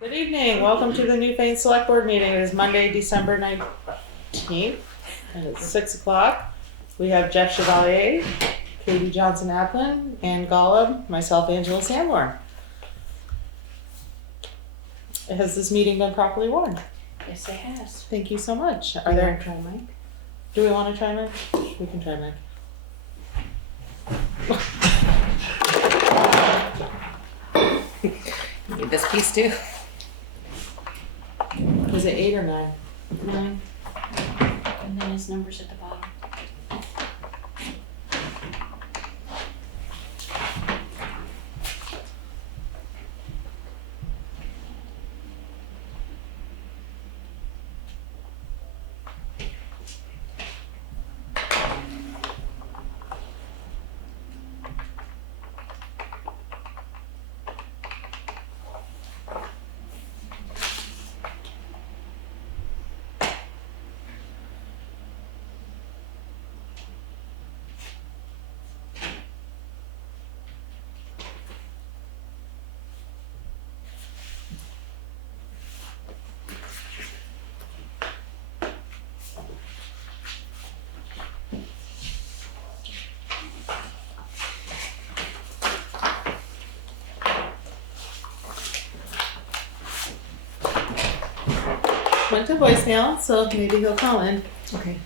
Good evening. Welcome to the Newfane Selectboard meeting. It is Monday, December 19th, and it's 6 o'clock. We have Jeff Chevalier, Katie Johnson-Aplin, Ann Golub, myself, Angela Sanborn. Has this meeting been properly warned? Yes, it has. Thank you so much. Are there try mic? Do we want to try mic? We can try mic. You need this piece too? Was it 8 or 9? 9. And then his number's at the bottom. Went to voicemail, so maybe he'll call in. Okay.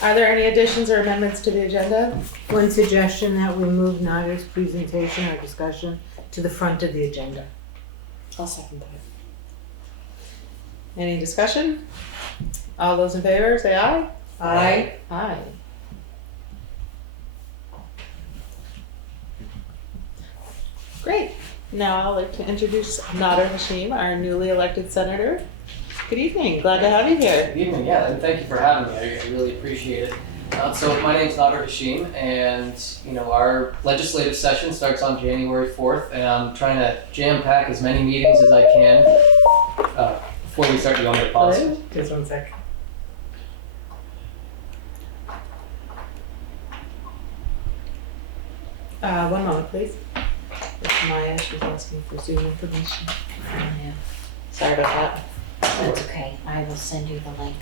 Are there any additions or amendments to the agenda? One suggestion that we move Nader's presentation or discussion to the front of the agenda. I'll second that. Any discussion? All those in favor, say aye. Aye. Aye. Great. Now I'd like to introduce Nader Hashim, our newly elected senator. Good evening. Glad to have you here. Good evening, yeah, and thank you for having me. I really appreciate it. So my name's Nader Hashim, and our legislative session starts on January 4th, and I'm trying to jam-pack as many meetings as I can before we start going to policy. Just 1 sec. One moment, please. It's Maya. She's asking for Zoom information. Yeah. Sorry about that. That's okay. I will send you the link.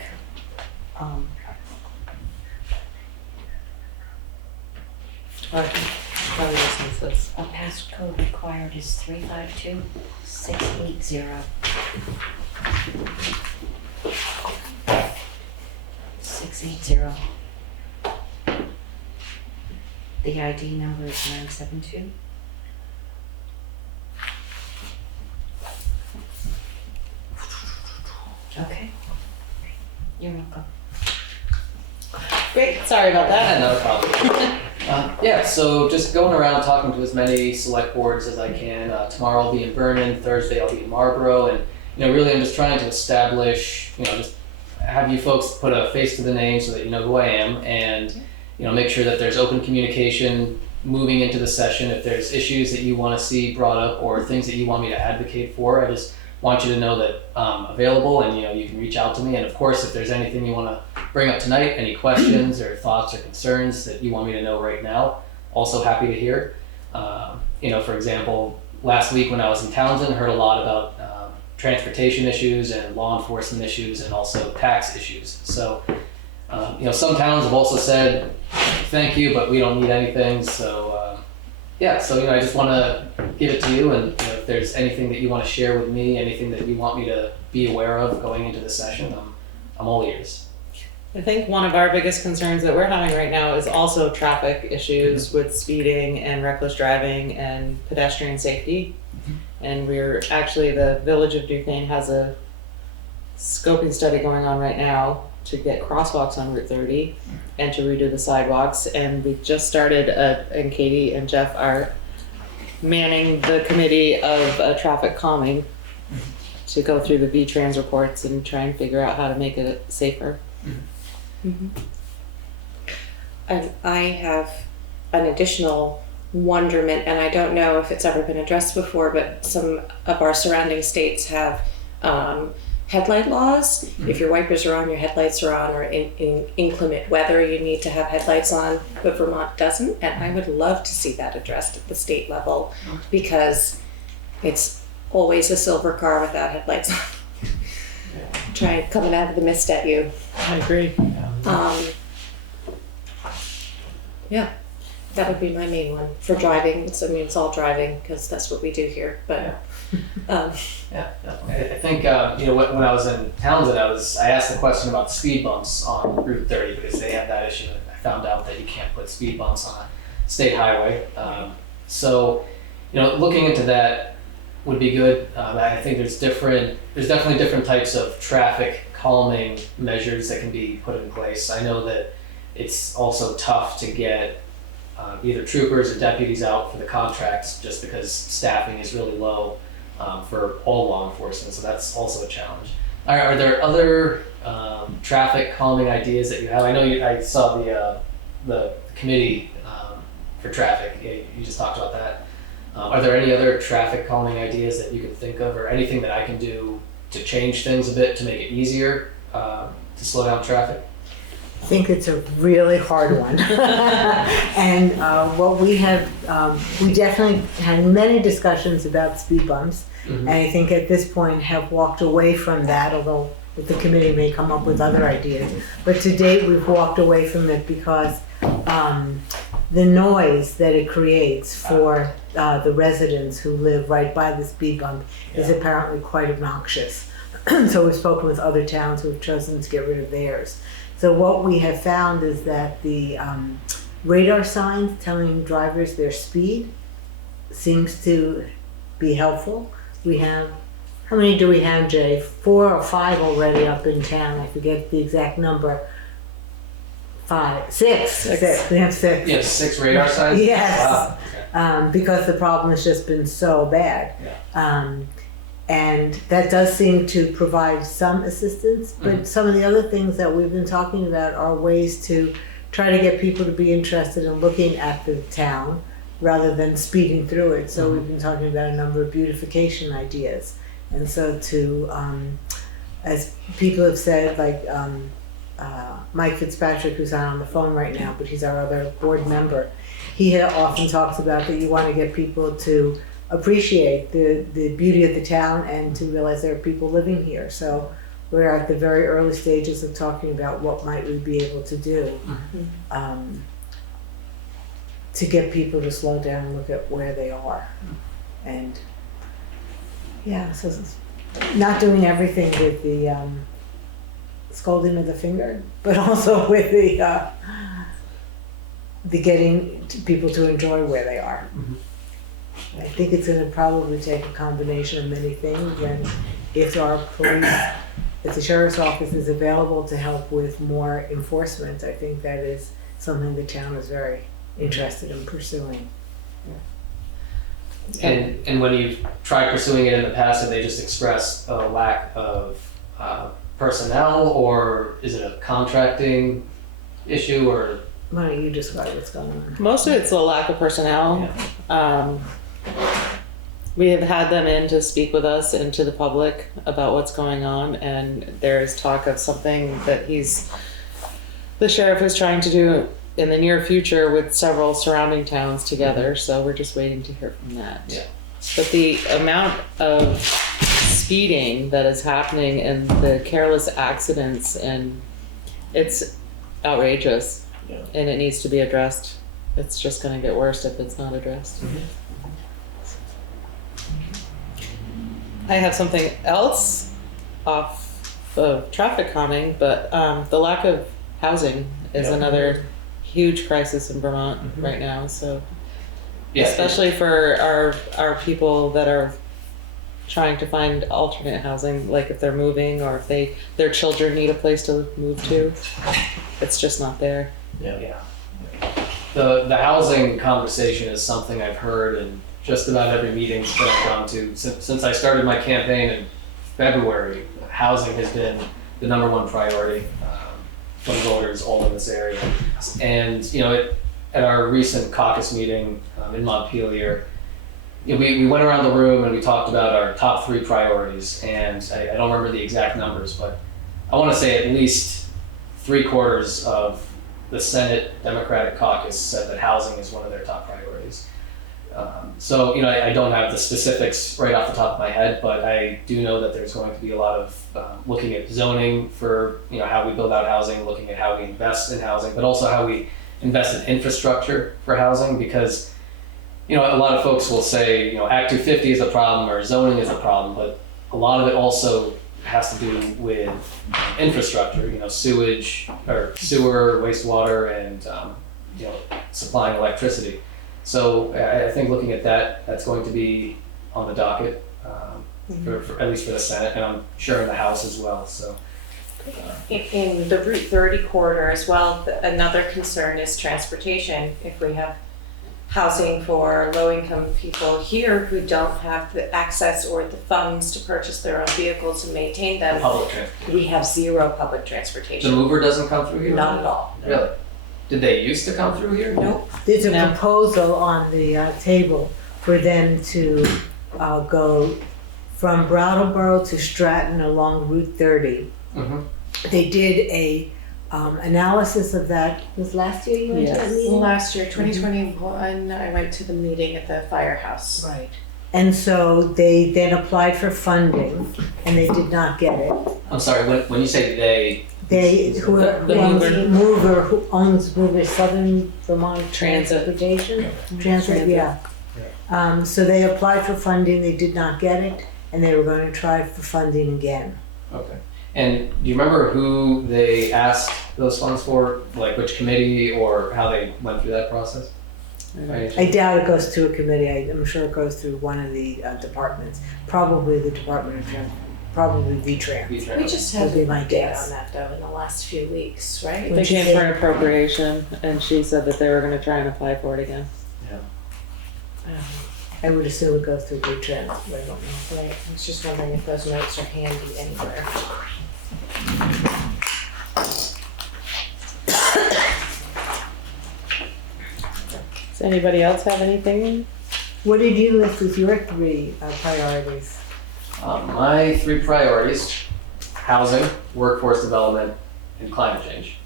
Probably just needs this. A passcode required is 352680. 680. The ID number is 972. Okay. You're welcome. Great. Sorry about that. Not a problem. Yeah, so just going around talking to as many select boards as I can. Tomorrow I'll be in Vernon, Thursday I'll be in Marlboro, and really I'm just trying to establish, just have you folks put a face to the name so that you know who I am, and make sure that there's open communication moving into the session. If there's issues that you want to see brought up or things that you want me to advocate for, I just want you to know that I'm available, and you can reach out to me. And of course, if there's anything you want to bring up tonight, any questions or thoughts or concerns that you want me to know right now, also happy to hear. For example, last week when I was in Townsend, I heard a lot about transportation issues and law enforcement issues and also tax issues. So, some towns have also said, thank you, but we don't need anything. So, I just want to give it to you, and if there's anything that you want to share with me, anything that you want me to be aware of going into the session, I'm all ears. I think one of our biggest concerns that we're having right now is also traffic issues with speeding and reckless driving and pedestrian safety. And the Village of Newfane has a scoping study going on right now to get crosswalks on Route 30 and to redo the sidewalks. And we just started, and Katie and Jeff are manning the committee of traffic calming to go through the V-Trans reports and try and figure out how to make it safer. Mm-hmm. And I have an additional wonderment, and I don't know if it's ever been addressed before, but some of our surrounding states have headlight laws. Mm-hmm. If your wipers are on, your headlights are on, or in inclement weather, you need to have headlights on, but Vermont doesn't. And I would love to see that addressed at the state level, because it's always a silver car without headlights on. Trying coming out of the mist at you. I agree. Yeah, that would be my main one for driving. It's all driving because that's what we do here. But Yeah, I think when I was in Townsend, I asked the question about speed bumps on Route 30 because they have that issue. And I found out that you can't put speed bumps on a state highway. So, looking into that would be good. I think there's definitely different types of traffic calming measures that can be put in place. I know that it's also tough to get either troopers or deputies out for the contracts just because staffing is really low for all law enforcement, so that's also a challenge. Are there other traffic calming ideas that you have? I know I saw the committee for traffic. You just talked about that. Are there any other traffic calming ideas that you can think of, or anything that I can do to change things a bit to make it easier to slow down traffic? I think it's a really hard one. And what we have, we definitely had many discussions about speed bumps. And I think at this point have walked away from that, although the committee may come up with other ideas. But to date, we've walked away from it because the noise that it creates for the residents who live right by the speed bump is apparently quite obnoxious. So we've spoken with other towns who have chosen to get rid of theirs. So what we have found is that the radar signs telling drivers their speed seems to be helpful. We have, how many do we have, Jay? 4 or 5 already up in town. I forget the exact number. 5, 6. We have 6. You have 6 radar signs? Yes. Wow. Okay. Because the problem has just been so bad. And that does seem to provide some assistance, but some of the other things that we've been talking about are ways to try to get people to be interested in looking at the town rather than speeding through it. So we've been talking about a number of beautification ideas. And so as people have said, like Mike Fitzpatrick, who's not on the phone right now, but he's our other board member, he often talks about that you want to get people to appreciate the beauty of the town and to realize there are people living here. So we're at the very early stages of talking about what might we be able to do to get people to slow down and look at where they are. And so it's not doing everything with the scolding of the finger, but also with the getting people to enjoy where they are. I think it's going to probably take a combination of many things, and if our police, if the sheriff's office is available to help with more enforcement, I think that is something the town is very interested in pursuing. And when you've tried pursuing it in the past, have they just expressed a lack of personnel, or is it a contracting issue, or? Why don't you describe what's going on? Most of it's a lack of personnel. We have had them in to speak with us and to the public about what's going on, and there's talk of something that the sheriff is trying to do in the near future with several surrounding towns together, so we're just waiting to hear from that. Yeah. But the amount of speeding that is happening and the careless accidents, and it's outrageous, and it needs to be addressed. It's just going to get worse if it's not addressed. I have something else off of traffic calming, but the lack of housing is another huge crisis in Vermont right now. So, especially for our people that are trying to find alternate housing, like if they're moving or if their children need a place to move to, it's just not there. The housing conversation is something I've heard in just about every meeting that I've gone to since I started my campaign in February. Housing has been the number one priority from voters all in this area. And at our recent caucus meeting in Montpelier, we went around the room and we talked about our top 3 priorities. And I don't remember the exact numbers, but I want to say at least 3/4 of the Senate Democratic caucus said that housing is one of their top priorities. So, you know, I don't have the specifics right off the top of my head, but I do know that there's going to be a lot of looking at zoning for, you know, how we build out housing, looking at how we invest in housing, but also how we invest in infrastructure for housing, because, you know, a lot of folks will say, you know, Act 250 is a problem or zoning is a problem, but a lot of it also has to do with infrastructure, you know, sewage or sewer, wastewater, and, you know, supplying electricity. So I think looking at that, that's going to be on the docket, for at least for the Senate, and I'm sure in the House as well, so. In the Route 30 corridor as well, another concern is transportation. If we have housing for low-income people here who don't have the access or the funds to purchase their own vehicles and maintain them, Public transportation. we have zero public The transportation. mover doesn't come through here? Not at all. Really? Did they used to come through here? Nope. There's a No. proposal on the table for them to go from Brattleboro to Stratton along Route 30. Mm-hmm. They did a analysis of that. Was last year you went to that Yes. meeting? Last year, 2021, I went to the meeting at the firehouse. Right. And so they then applied for funding, and they did not get it. I'm sorry, when you say they, Who The owns Mover, who owns Mover Southern Vermont Transit. Transportation? Transit, yeah. So they applied for funding, they did not get it, and they were going to try for funding again. okay. And do you remember who they asked those funds for, like which committee or how they went through that process? Right. I doubt it goes through a committee, I'm sure it goes through one of the departments, probably the Department of probably V-Trans. We just Would had be an my update guess. on that though in the last few weeks, right? They came for an appropriation, and she said that they were gonna try and apply for it again. I would assume it goes through V-Trans, but I don't know. Right, I was just wondering if those notes are handy anywhere. Does anybody else have anything? What did you list as your three priorities? My three priorities: housing, workforce development, and climate change.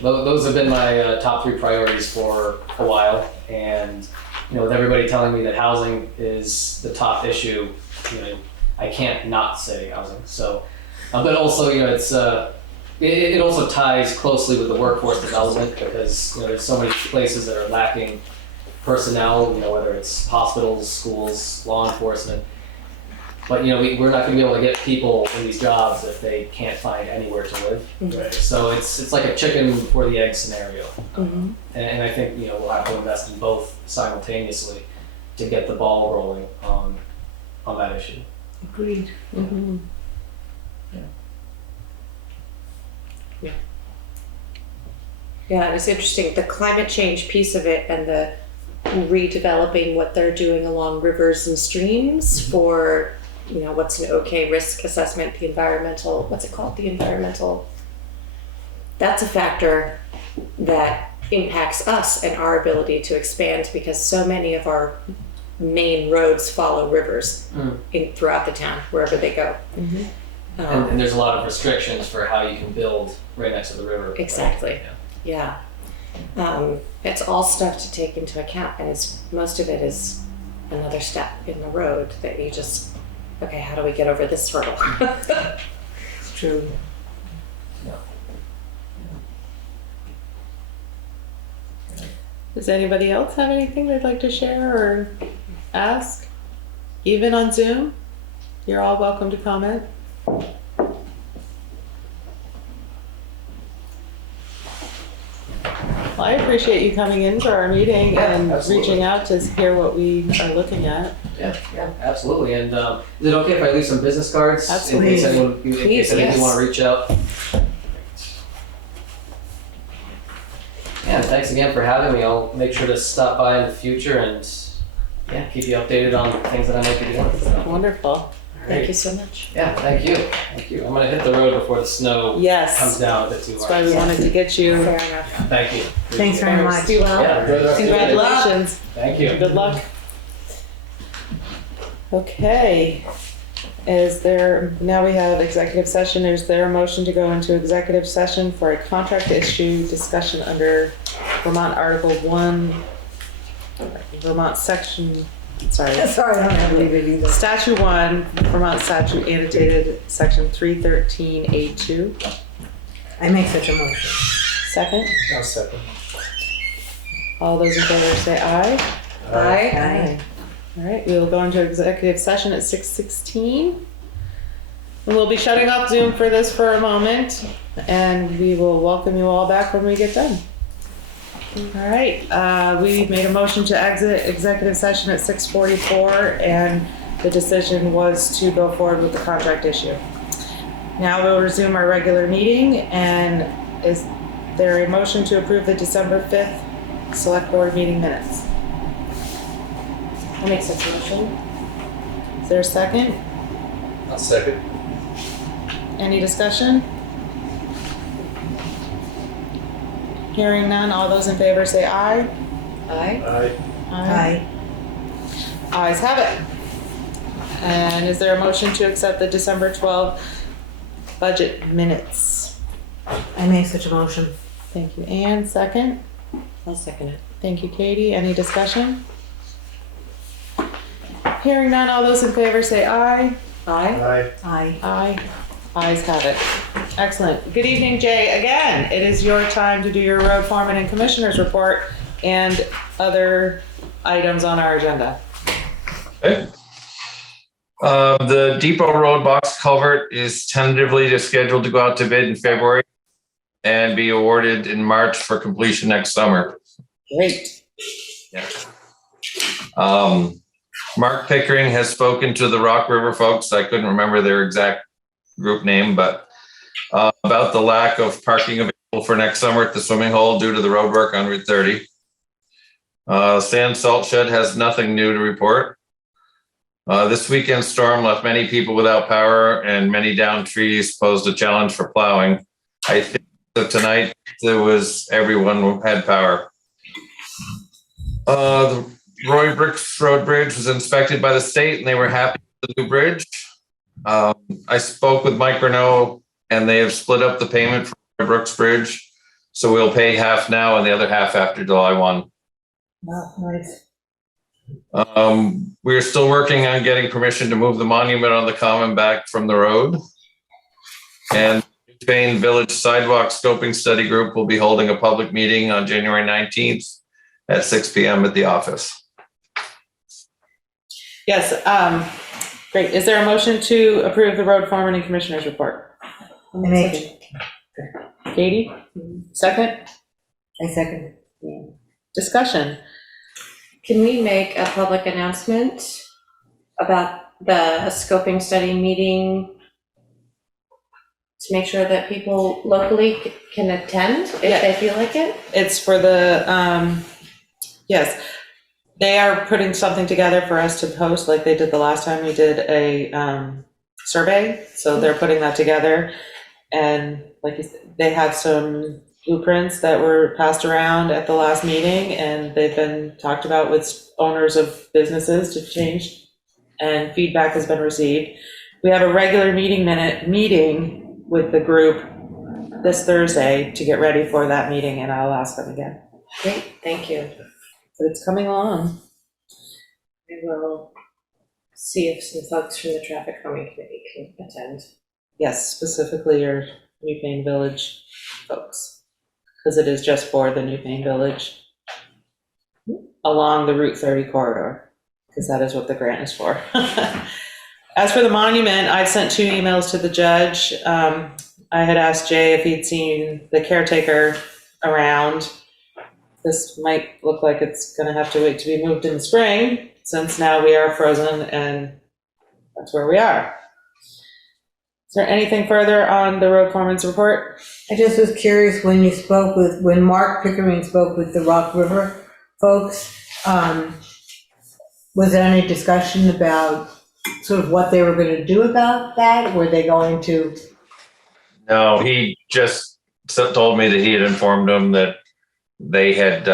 So those have been my top three priorities for a while, and you know, with everybody telling me that housing is the top issue, you know, I can't not say housing. So, but also, you know, it's it also ties closely with the workforce development, because you know, there's so many places that are lacking personnel. You know, whether it's hospitals, schools, law enforcement. But you know, we're not going to be able to get people in these jobs if they can't find anywhere to live. Mhm. So it's like a chicken before the egg scenario. Mhm. And I think, you know, we'll have to invest in both simultaneously to get the ball rolling on that issue. Agreed. Mm-hmm. Yeah, it's interesting, the climate change piece of it and the redeveloping what they're doing along rivers and streams for, you know, what's an okay risk assessment, the environmental, what's it called, the environmental, that's a factor that impacts us and our ability to expand, because so many of our main roads follow rivers throughout the town, wherever they go. Mhm. And there's a lot of restrictions for how you can build right next to the river. right? Exactly. Yeah. Yeah. It's all stuff to take into account, and most of it is another step in the road that you just, okay, how do we get over this hurdle? It's true. Does anybody else have anything they'd like to share or ask? Even on Zoom? You're all welcome to comment. Well, I appreciate you coming into our meeting Yeah, and absolutely. reaching out to hear what we are looking at. Yeah, absolutely. And is it okay if I leave some business cards Absolutely. in case anyone, in case Please, any of yes. you want to reach out? Yeah, and thanks again for having me. I'll make sure to stop by in the future and yeah, keep you updated on things that I might be doing. So, Wonderful. Thank you so much. yeah, thank you. Thank you. I'm gonna hit the road before the snow comes Yes, down a bit too that's hard. why we wanted to get you. Fair enough. Thank you. Thanks very much. Be well. Yeah, enjoy the rest of your day. Congratulations. Thank you. Good luck. Okay. Now we have executive session. Is there a motion to go into executive session for a contract issue discussion under Vermont Article 1, Vermont section, sorry. Sorry, I don't have to read it either. Statute 1, Vermont statute annotated section 313A2. I make such a motion. Second. I'll second. All those in favor say aye. Aye. All right, we will go into executive session at 6:16. And we'll be shutting off Zoom for this for a moment, and we will welcome you all back when we get done. All right, we made a motion to exit executive session at 6:44, and the decision was to go forward with the contract issue. Now we'll resume our regular meeting, and is there a motion to approve the December 5th Select Board meeting minutes? I'll make such a motion. Is there a second? I'll second. Any discussion? Hearing none, all those in favor say aye. Aye. Aye. Aye. Ayes have it. And is there a motion to accept the December 12th budget minutes? I make such a motion. Thank you, Anne. Second? I'll second it. Thank you, Katie. Any discussion? Hearing none, all those in favor say aye. Aye. Aye. Aye. Aye. Ayes have it. Excellent. Good evening, Jay. Again, it is your time to do your road foreman and commissioners report and other items on our agenda. Okay. The Depot Road box culvert is tentatively scheduled to go out to bid in February and be awarded in March for completion next summer. Great. Mark Pickering has spoken to the Rock River folks. I couldn't remember their exact group name, but about the lack of parking available for next summer at the swimming hole due to the road work on Route 30. Sand salt shed has nothing new to report. This weekend storm left many people without power, and many downed trees posed a challenge for plowing. I think that tonight everyone had power. The Roy Bricks Road Bridge was inspected by the state, and they were happy with the new bridge. I spoke with Mike Renault, and they have split up the payment for Roy Brooks Bridge, so we'll pay half now and the other half after July 1. Wow, nice. We're still working on getting permission to move the monument on the common back from the road. And Newfane Village Sidewalk Scoping Study Group will be holding a public meeting on January 19th at 6 p.m. at the office. Yes, great. Is there a motion to approve the road foreman and commissioners report? I make it. Katie, second? I second. Discussion. Can we make a public announcement about the scoping study meeting to make sure that people locally can attend if they feel like it? It's for the, yes, they are putting something together for us to post like they did the last time we did a survey. So they're putting that together, and like you said, they have some blueprints that were passed around at the last meeting, and they've been talked about with owners of businesses to change, and feedback has been received. We have a regular meeting with the group this Thursday to get ready for that meeting, and I'll ask them again. Great, thank you. But it's coming along. I will see if some folks from the traffic calming committee can attend. Yes, specifically your Newfane Village folks, because it is just for the Newfane Village along the Route 30 corridor, because that is what the grant is for. As for the monument, I've sent 2 emails to the judge. I had asked Jay if he'd seen the caretaker around. This might look like it's going to have to wait to be moved in the spring, since now we are frozen and that's where we are. Is there anything further on the road foreman's report? I just was curious when Mark Pickering spoke with the Rock River folks, was there any discussion about sort of what they were going to do about that? Were they going to? No, he just told me that he had informed them that they had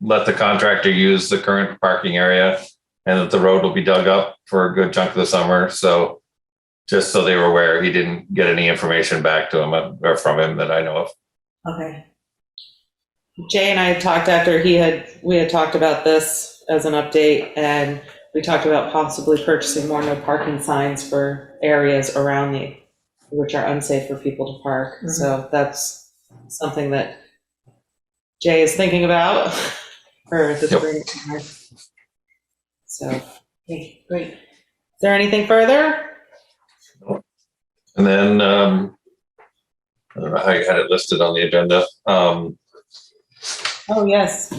let the contractor use the current parking area and that the road will be dug up for a good chunk of the summer. So just so they were aware, he didn't get any information back to him or from him that I know of. Okay. Jay and I had talked after we had talked about this as an update, and we talked about possibly purchasing more no parking signs for areas around which are unsafe for people to park. Mhm. So that's something that Jay is thinking about for the spring. So, okay, great. Is there anything further? And then, I don't know how you had it listed on the agenda. Oh, yes.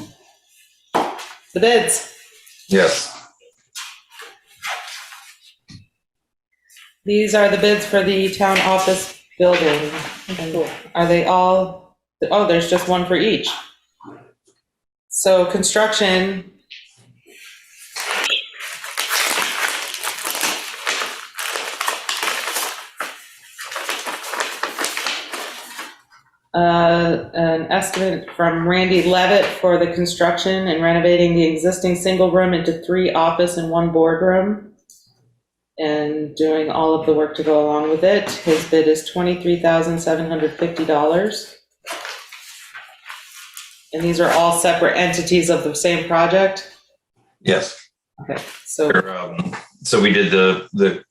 The bids. Yes, These are the bids for the town office building. And are they all, oh, there's just one for each. So construction. An estimate from Randy Levitt for the construction and renovating the existing single room into 3 office and 1 boardroom, and doing all of the work to go along with it. His bid is $23,750. And these are all separate entities of the same project? yes. Okay, so, So we did put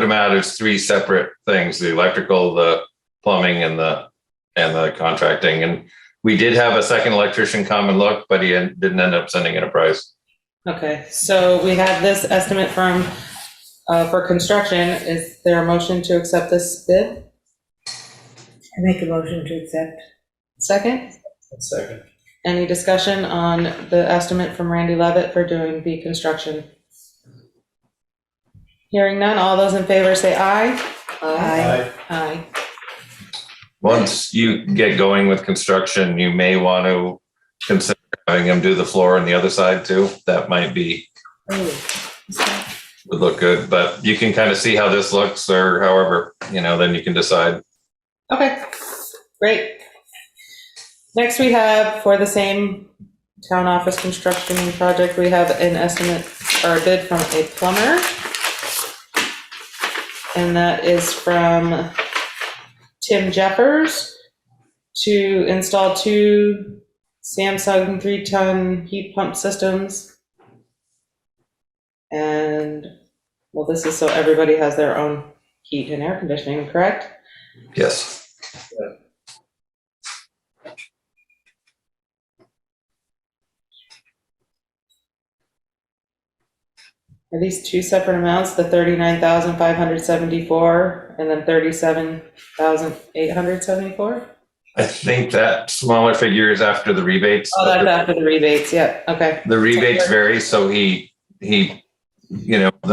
them out as 3 separate things, the electrical, the plumbing, and the contracting. And we did have a second electrician come and look, but he didn't end up sending in a price. okay, so we have this estimate from, for construction. Is there a motion to accept this bid? I make a motion to accept. Second? Second. Any discussion on the estimate from Randy Levitt for doing the construction? Hearing none, all those in favor say aye. Aye. Aye. Once you get going with construction, you may want to consider having him do the floor on the other side too. That might be, would look good, but you can kind of see how this looks, or however, then you can decide. Okay, great. Next we have, for the same town office construction project, we have an estimate or a bid from a plumber. And that is from Tim Jeffers to install 2 Samsung 3-ton heat pump systems. And, well, this is so everybody has their own heat and air conditioning, correct? Yes. Are these 2 separate amounts, the $39,574 and then $37,874? I think that smaller figure is after the rebates. Oh, that's after the rebates, yeah, okay. The rebates vary, so he, the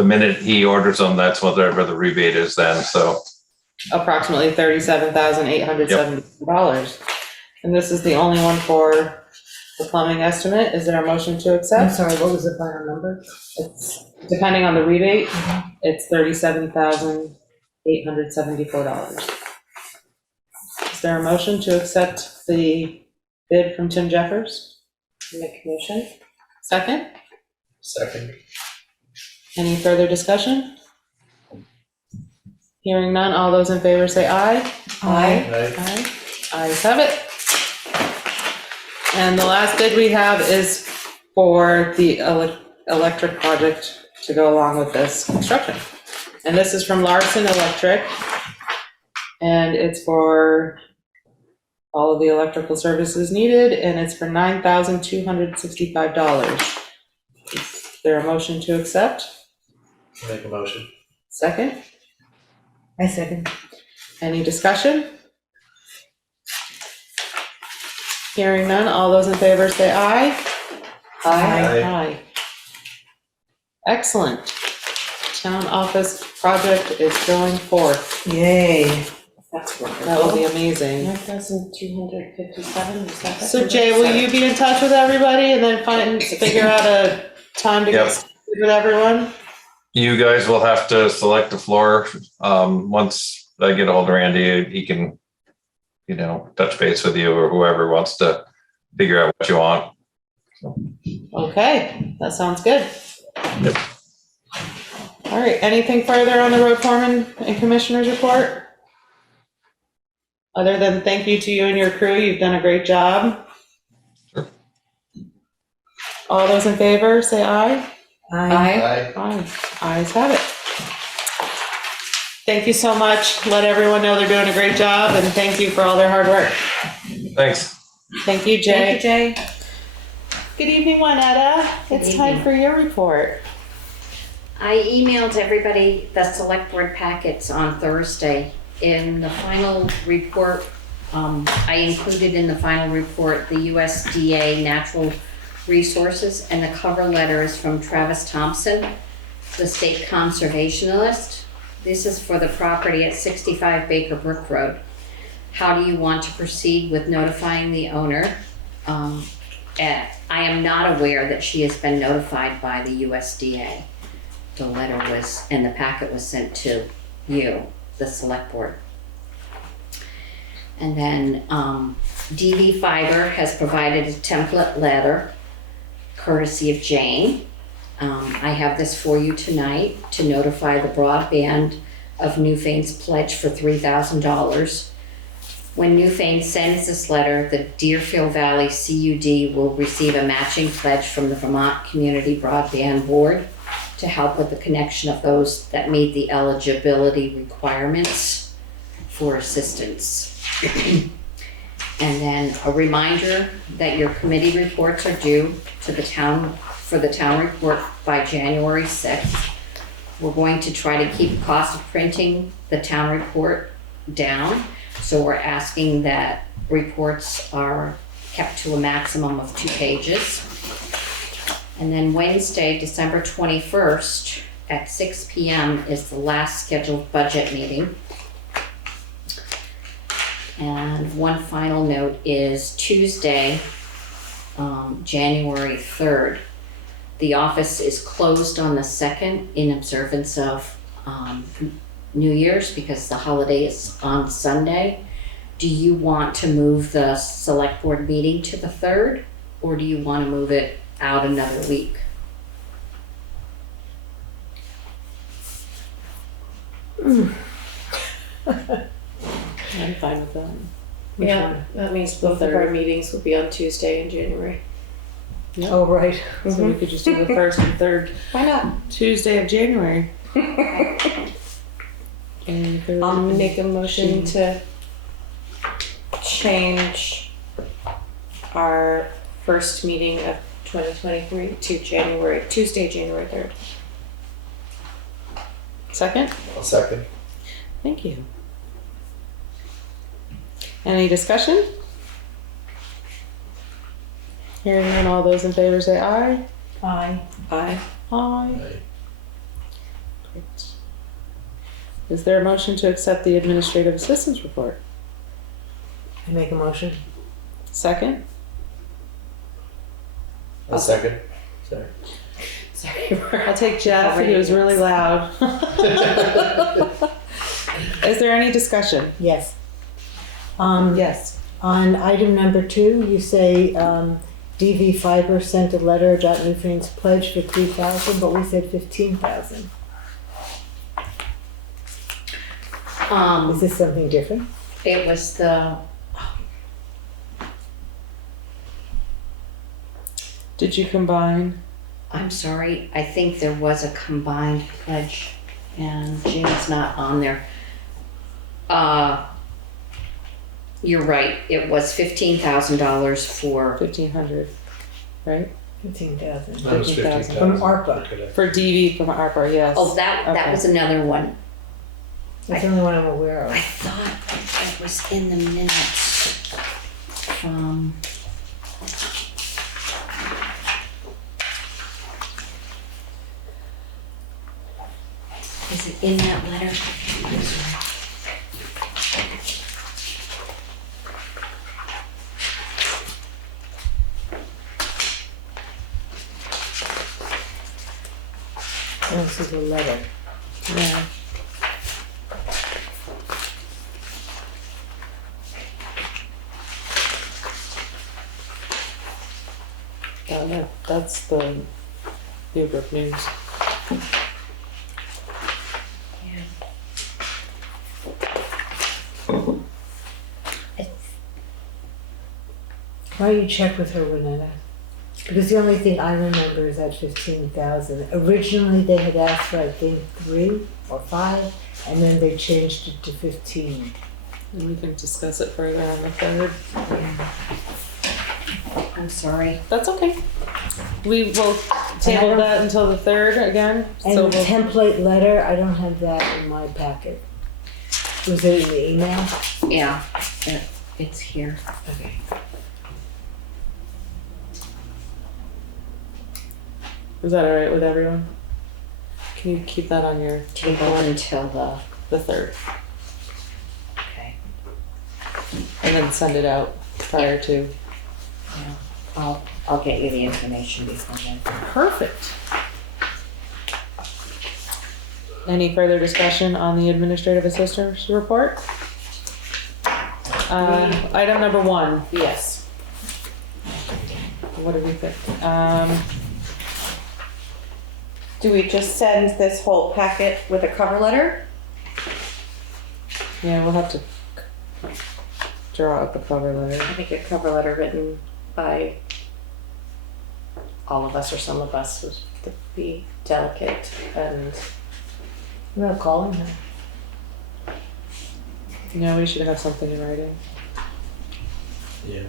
minute he orders them, that's whatever the rebate is then, so. Approximately $37,874. And this is the only one for the plumbing estimate. Is there a motion to I'm accept? sorry, what was the final number? It's, depending on the rebate, it's $37,874. Is there a motion to accept the bid from Tim Jeffers? Make a motion. Second? Second. Any further discussion? Hearing none, all those in favor say aye. Aye. Aye. Ayes have it. And the last bid we have is for the electric project to go along with this construction. And this is from Larson Electric. And it's for all of the electrical services needed, and it's for $9,265. Is there a motion to accept? Make a motion. Second? I second. Any discussion? Hearing none, all those in favor say aye. Aye. Aye. Excellent. Town office project is going forth. Yay. That's wonderful. That will be amazing. 9,257, is that? So Jay, will you be in touch with everybody and then figure out a time to Yep. get with everyone? You guys will have to select the floor. Once I get a hold of Randy, he can, touch base with you or whoever wants to figure out what you want. Okay, that sounds good. Yep. All right, anything further on the road foreman and commissioners report? Other than thank you to you and your crew, you've done a great job. All those in favor, say aye. I, Aye. Ayes have it. Thank you so much. Let everyone know they're doing a great job, and thank you for all their hard work. Thanks. Thank you, Jay. Thank you, Jay. Good evening, Juanetta. Good It's time evening. for your report. I emailed everybody the select board packets on Thursday. In the final report, I included in the final report the USDA natural resources, and the cover letter is from Travis Thompson, the state conservationist. This is for the property at 65 Baker Brook Road. How do you want to proceed with notifying the owner? I am not aware that she has been notified by the USDA. The letter was, and the packet was sent to you, the select board. And then DV Fiber has provided a template letter courtesy of Jane. I have this for you tonight to notify the broadband of Newfane's pledge for $3,000. When Newfane sends this letter, the Deerfield Valley CUD will receive a matching pledge from the Vermont Community Broadband Board to help with the connection of those that meet the eligibility requirements for assistance. And then a reminder that your committee reports are due to the town, for the town report by January 6th. We're going to try to keep the cost of printing the town report down. So we're asking that reports are kept to a maximum of 2 pages. And then Wednesday, December 21st at 6 p.m. is the last scheduled budget meeting. And one final note is Tuesday, January 3rd. The office is closed on the 2nd in observance of New Year's because the holiday is on Sunday. Do you want to move the select board meeting to the 3rd, or do you want to move it out another week? I'm fine with that. Which Yeah, one? that means both of our meetings will be on Tuesday in January. Oh, right. So we could just do the first and third Why not? Tuesday of January. And third. I'll make a motion to change our first meeting of 2023 to Tuesday, January 3rd. Second? I'll second. Thank you. Any discussion? Hearing none, all those in favor say aye. I, Aye. Aye. Aye. Great. Is there a motion to accept the administrative assistance report? I make a motion. Second? I'll second. Sorry. Sorry. I'll take Jeff, he was really loud. Is there any discussion? Yes. Yes. On item number 2, you say DV Fiber sent a letter about Newfane's pledge for $3,000, but we said $15,000. Is this something different? It was the, Did you combine? I'm sorry, I think there was a combined pledge and Jane's not on there. You're right, it was $15,000 for, 1,500, right? 15,000. That was 15,000. 15,000. From ARPA. For DV from ARPA, yes. oh, that Okay. was another one. That's the only one I'm aware I of. thought it was in the minutes from. Is it in that letter? I'm sorry. Oh, this is a letter. Yeah. That's the NewBrook News. Why don't you check with her, Renetta? Because the only thing I remember is that 15,000. Originally, they had asked for, I think, 3 or 5, and then they changed it to 15. And we can discuss it further on the 3rd. I'm sorry. That's okay. We will table that until the 3rd again. And So the we'll, template letter, I don't have that in my packet. Was it in the email? Yeah, it's here. Okay. is that all right with everyone? Can you keep that on your Table until the 3rd okay. and then send it out prior to? Yeah, I'll get you the information before then. Perfect. Any further discussion on the administrative assistant's report? Item number 1. Yes. What do we think? Do we just send this whole packet with a cover letter? Yeah, we'll have to draw up a cover letter. I think a cover letter written by all of us or some of us would be delicate and We're not calling her. No, we should have something in writing. Yeah.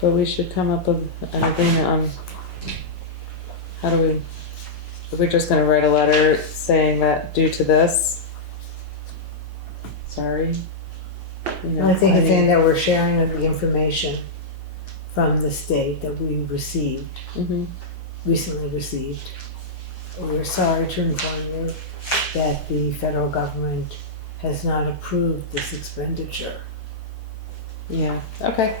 But we should come up with an agreement on how do we, if we're just gonna write a letter saying that due to this, sorry. You know, I think it's mean- saying that we're sharing of the information from the state that we received, Mhm. recently received. We're sorry to inform you that the federal government has not approved this expenditure. Yeah, okay.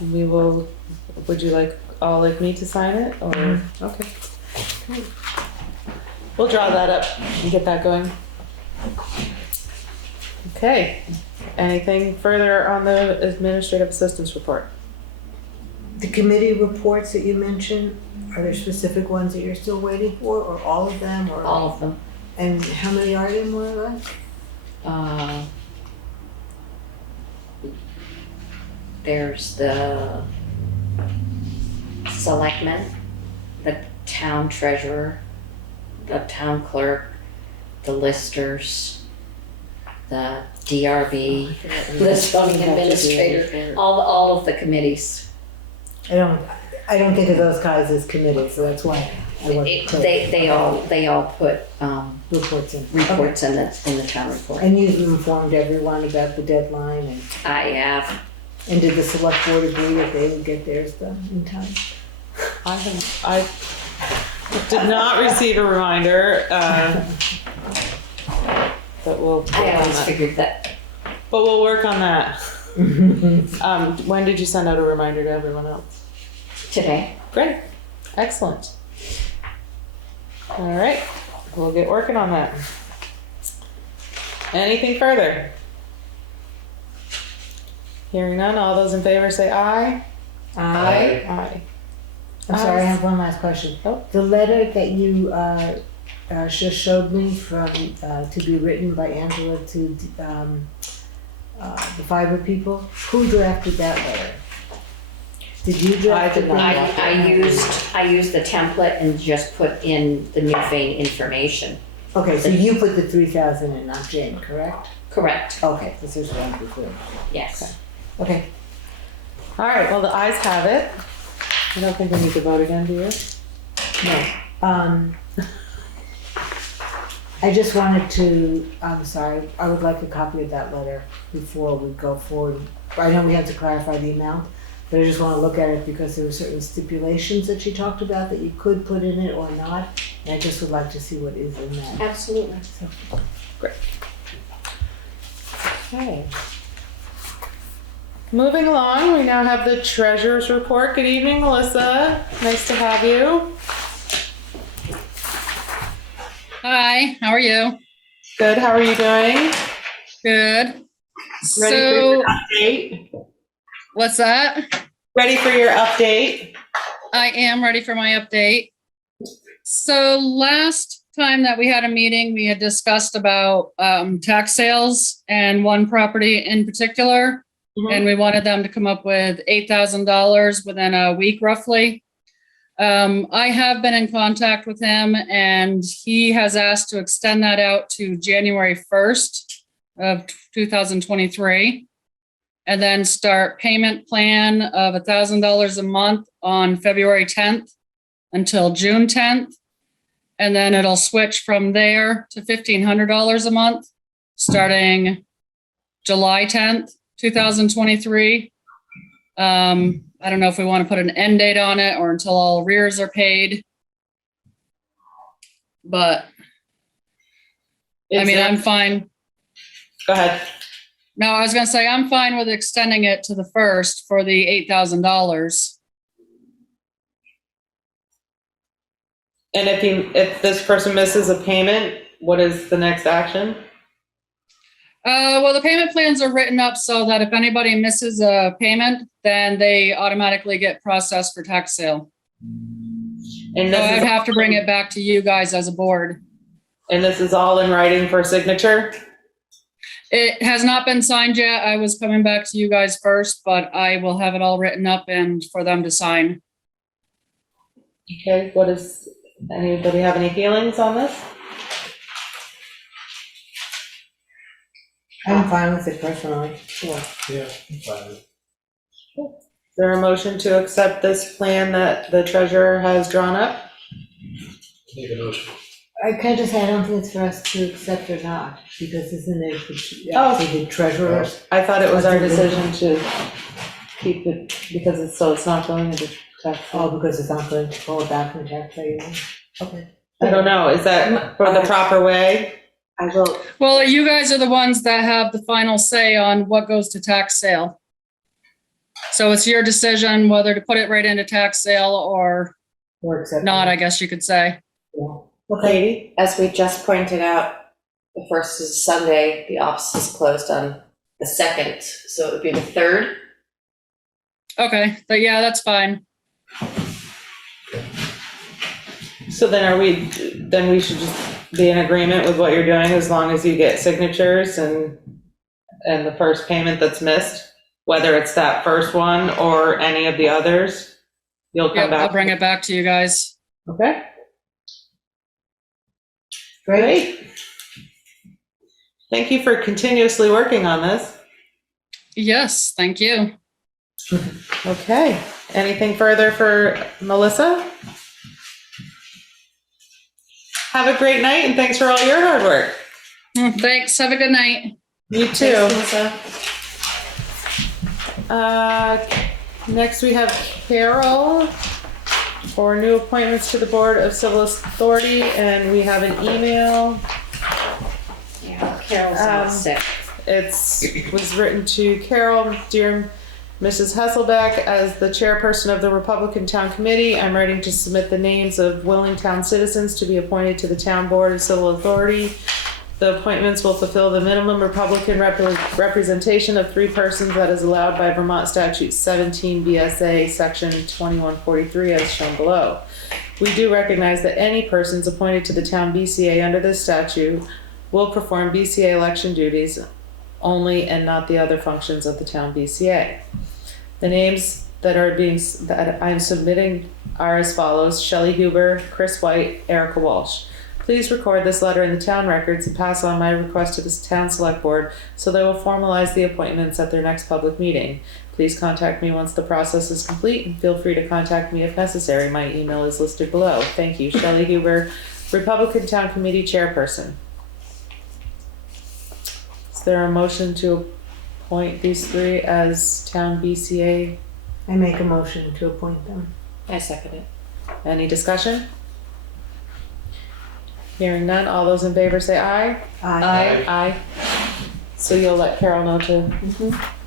We will, would you like me to sign it or, okay. We'll draw that up and get that going. Okay, anything further on the administrative assistance report? The committee reports that you mentioned, are there specific ones that you're still waiting for, or all of them, or? All of them. And how many are there, more or less? There's the selectmen, the town treasurer, the town clerk, the listers, the DRB, the zoning administrator, all of the committees. I don't think of those guys as committees, so that's why I wasn't clear. They all put Reports in. reports in the town report. And you've informed everyone about the deadline, and did the select board agree that they would get theirs done in time? I did not receive a reminder, but we'll work I on always that. figured that. But we'll work on that. When did you send out a reminder to everyone else? Today. Great, excellent. All right, we'll get working on that. Anything further? Hearing none, all those in favor say aye. Aye. Aye. I'm sorry, I have one last question. Oh. The letter that you just showed me from, to be written by Angela to the fiber people, who drafted that letter? Did you draft I did it? not. I used the template and just put in the Newfane information. Okay, so you put the 3,000 in, not Jane, correct? Correct. Okay, this is one before. Yes. Okay. All right, well, the ayes have it. I don't think we need to vote again, do you? No. I just wanted to, I'm sorry, I would like a copy of that letter before we go forward. I know we have to clarify the amount, but I just want to look at it because there were certain stipulations that she talked about that you could put in it or not. And I just would like to see what is in that. Absolutely. Okay. Moving along, we now have the treasurer's report. Good evening, Melissa. Nice to have you. Hi, how are you? Good, how are you doing? Good. Ready for your update? What's that? Ready for your update? I am ready for my update. So last time that we had a meeting, we had discussed about tax sales and one property in particular. And we wanted them to come up with $8,000 within a week roughly. I have been in contact with him and he has asked to extend that out to January 1st of 2023. And then start payment plan of $1,000 a month on February 10th until June 10th. And then it'll switch from there to $1,500 a month, starting July 10th, 2023. I don't know if we want to put an end date on it or until all arrears are paid. But I mean, I'm fine. Go ahead. No, I was going to say, I'm fine with extending it to the 1st for the $8,000. And if this person misses a payment, what is the next action? Well, the payment plans are written up so that if anybody misses a payment, then they automatically get processed for tax sale. And So I'd have to bring it back to you guys as a board. And this is all in writing for signature? It has not been signed yet. I was coming back to you guys first, but I will have it all written up and for them to sign. Okay, anybody have any feelings on this? I'm fine with it personally. Yeah, I'm fine with it. Is there a motion to accept this plan that the treasurer has drawn up? Make a motion. I can just say I don't think it's for us to accept or not, because isn't it Oh. the treasurer's? I thought it was our decision to keep it, because it's not going into tax. Oh, because it's not going to pull it back from tax payment? Okay. I don't know, is that for the proper way? I will, Well, you guys are the ones that have the final say on what goes to tax sale. So it's your decision whether to put it right into tax sale or Or accept. not, I guess you could say. Yeah. Okay. as we just pointed out, the 1st is Sunday, the office is closed on the 2nd, so it would be the 3rd. Okay, but yeah, that's fine. So then we should just be in agreement with what you're doing as long as you get signatures and the first payment that's missed, whether it's that first one or any of the others, you'll come Yep, back. I'll bring it back to you guys. Okay, Great. great. Thank you for continuously working on this. Yes, thank you. Okay, anything further for Melissa? Have a great night and thanks for all your hard work. Thanks, have a good night. You too. Melissa. Next we have Carol for new appointments to the Board of Civil Authority, and we have an email. Yeah, Carol's out sick. Was written to Carol, dear Mrs. Hesselbach, as the chairperson of the Republican Town Committee, I'm writing to submit the names of willing town citizens to be appointed to the Town Board of Civil Authority. The appointments will fulfill the minimum Republican representation of 3 persons that is allowed by Vermont Statute 17 V.S.A. Section 2143 as shown below. We do recognize that any persons appointed to the town BCA under this statute will perform BCA election duties only and not the other functions of the town BCA. The names that I'm submitting are as follows: Shelley Huber, Chris White, Erica Walsh. Please record this letter in the town records and pass on my request to the town select board so they will formalize the appointments at their next public meeting. Please contact me once the process is complete and feel free to contact me if necessary. My email is listed below. Thank you, Shelley Huber, Republican Town Committee Chairperson. Is there a motion to appoint these 3 as town BCA? I make a motion to appoint them. I second it. Any discussion? Hearing none, all those in favor say aye. Aye. Aye. So you'll let Carol know to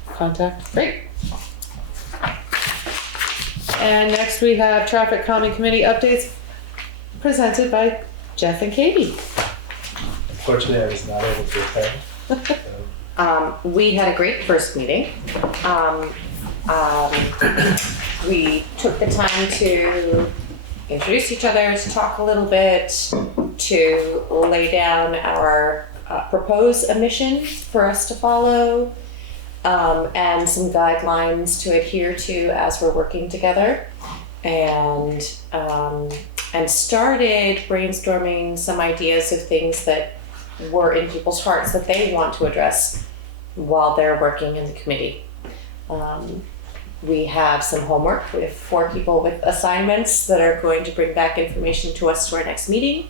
contact? Great. And next we have Traffic Calming Committee updates presented by Jeff and Katie. Unfortunately, I was not able to attend. We had a great first meeting. We took the time to introduce each other, to talk a little bit, to lay down our proposed emissions for us to follow, and some guidelines to adhere to as we're working together. And started brainstorming some ideas of things that were in people's hearts that they want to address while they're working in the committee. We have some homework. We have 4 people with assignments that are going to bring back information to us to our next meeting,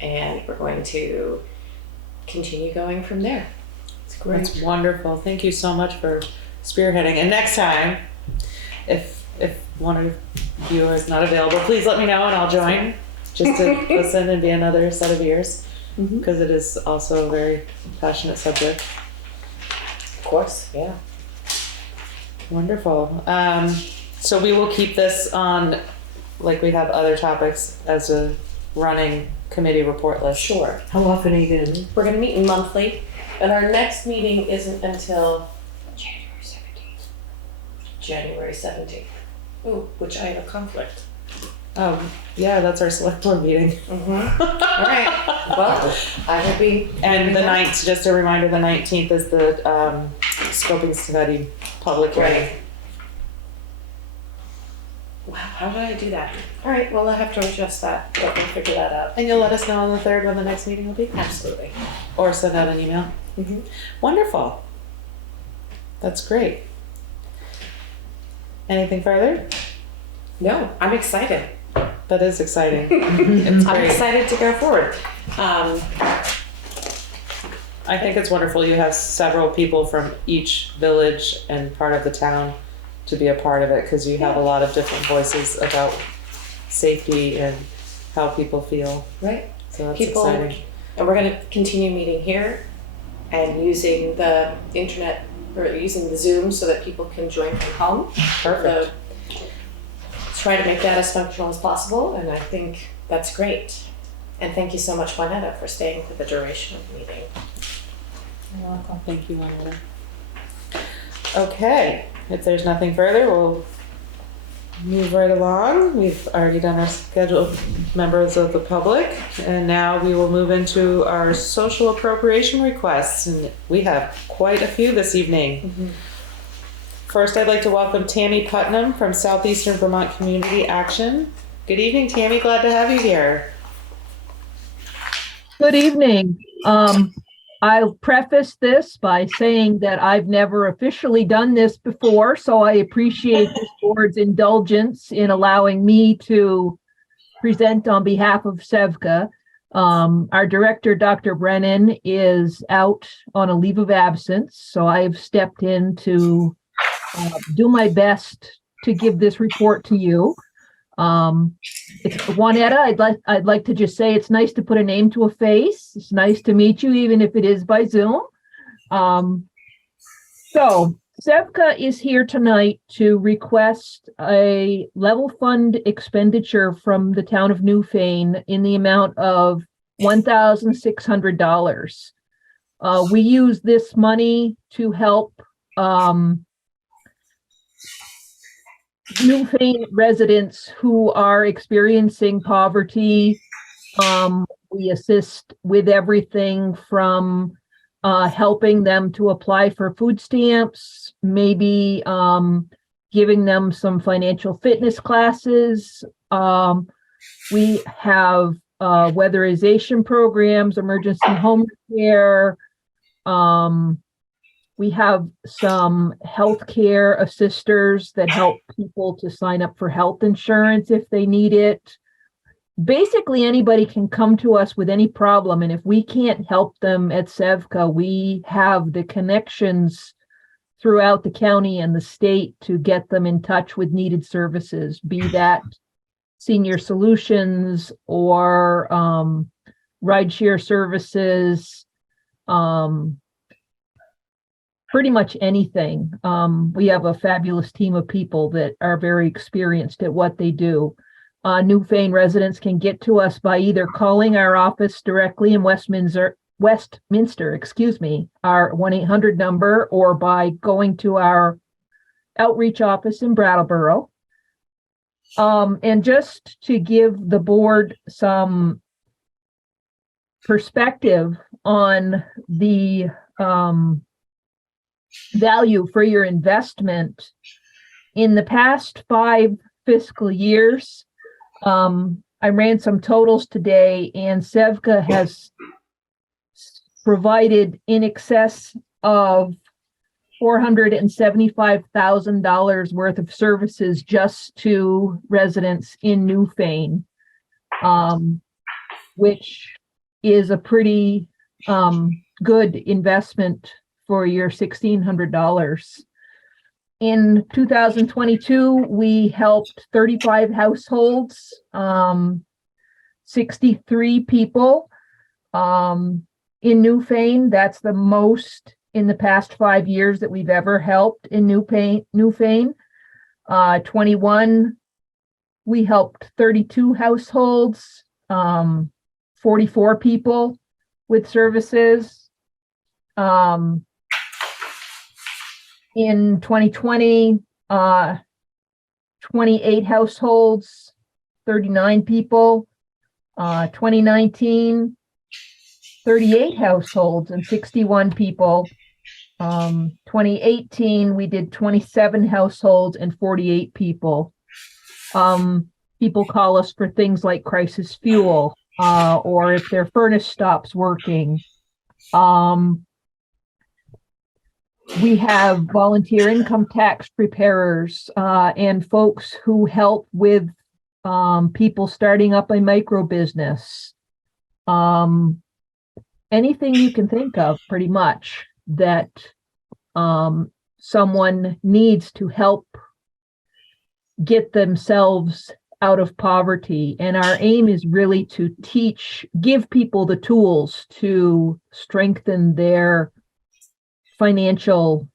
and we're going to continue going from there. It's great. That's wonderful. Thank you so much for spearheading. And next time, if one of you is not available, please let me know and I'll join, just to listen and be another set of ears, because it is also a very passionate subject. Of course, yeah. Wonderful. So we will keep this on, like we have other topics, as a running committee report list. Sure. How often are you going to meet? We're going to meet monthly, and our next meeting isn't until January 17th. Ooh, which I have a conflict. Oh, yeah, that's our select board meeting. All right. Well, I will be. And the 9th, just a reminder, the 19th is the scoping study public hearing. Right. Wow, how did I do that? All right, well, I have to adjust that, but we'll figure that out. And you'll let us know on the 3rd when the next meeting will be? Absolutely. Or send out an email. Wonderful. That's great. Anything further? No, I'm excited. That is exciting. It's I'm great. excited to go forward. I think it's wonderful you have several people from each village and part of the town to be a part of it, because you have a lot of different voices about safety and how people feel. Right. So that's People, exciting. and we're going to continue meeting here and using the internet, or using the Zoom, so that people can join from home. Perfect. So try to make that as functional as possible, and I think that's great. And thank you so much, Juanetta, for staying for the duration of the meeting. You're welcome. Thank you, Anna. Okay, if there's nothing further, we'll move right along. We've already done our scheduled members of the public, and now we will move into our social appropriation requests, and we have quite a few this evening. First, I'd like to welcome Tammie Putnam from Southeastern Vermont Community Action. Good evening, Tammie. Glad to have you here. Good evening. I'll preface this by saying that I've never officially done this before, so I appreciate this board's indulgence in allowing me to present on behalf of SEVCA. Our director, Dr. Brennan, is out on a leave of absence, so I've stepped in to do my best to give this report to you. It's Juanetta. I'd like to just say it's nice to put a name to a face. It's nice to meet you, even if it is by Zoom. So SEVCA is here tonight to request a level fund expenditure from the town of Newfane in the amount of $1,600. We use this money to help Newfane residents who are experiencing poverty. We assist with everything from helping them to apply for food stamps, maybe giving them some financial fitness classes. We have weatherization programs, emergency home care. We have some healthcare assisters that help people to sign up for health insurance if they need it. Basically, anybody can come to us with any problem, and if we can't help them at SEVCA, we have the connections throughout the county and the state to get them in touch with needed services, be that senior solutions or rideshare services, pretty much anything. We have a fabulous team of people that are very experienced at what they do. Newfane residents can get to us by either calling our office directly in Westminster, our 1-800 number, or by going to our outreach office in Brattleboro. And just to give the board some perspective on the value for your investment, in the past 5 fiscal years, I ran some totals today, and Sevka has provided in excess of $475,000 worth of services just to residents in Newfane, which is a pretty good investment for your $1,600. In 2022, we helped 35 households, 63 people in Newfane. That's the most in the past 5 years that we've ever helped in Newfane. 21, we helped 32 households, 44 people with services. In 2020, 28 households, 39 people. 2019, 38 households and 61 people. 2018, we did 27 households and 48 people. People call us for things like crisis fuel, or if their furnace stops working. We have volunteer income tax preparers and folks who help with people starting up a micro business. Anything you can think of, pretty much, that someone needs to help get themselves out of poverty. And our aim is really to give people the tools to strengthen their financial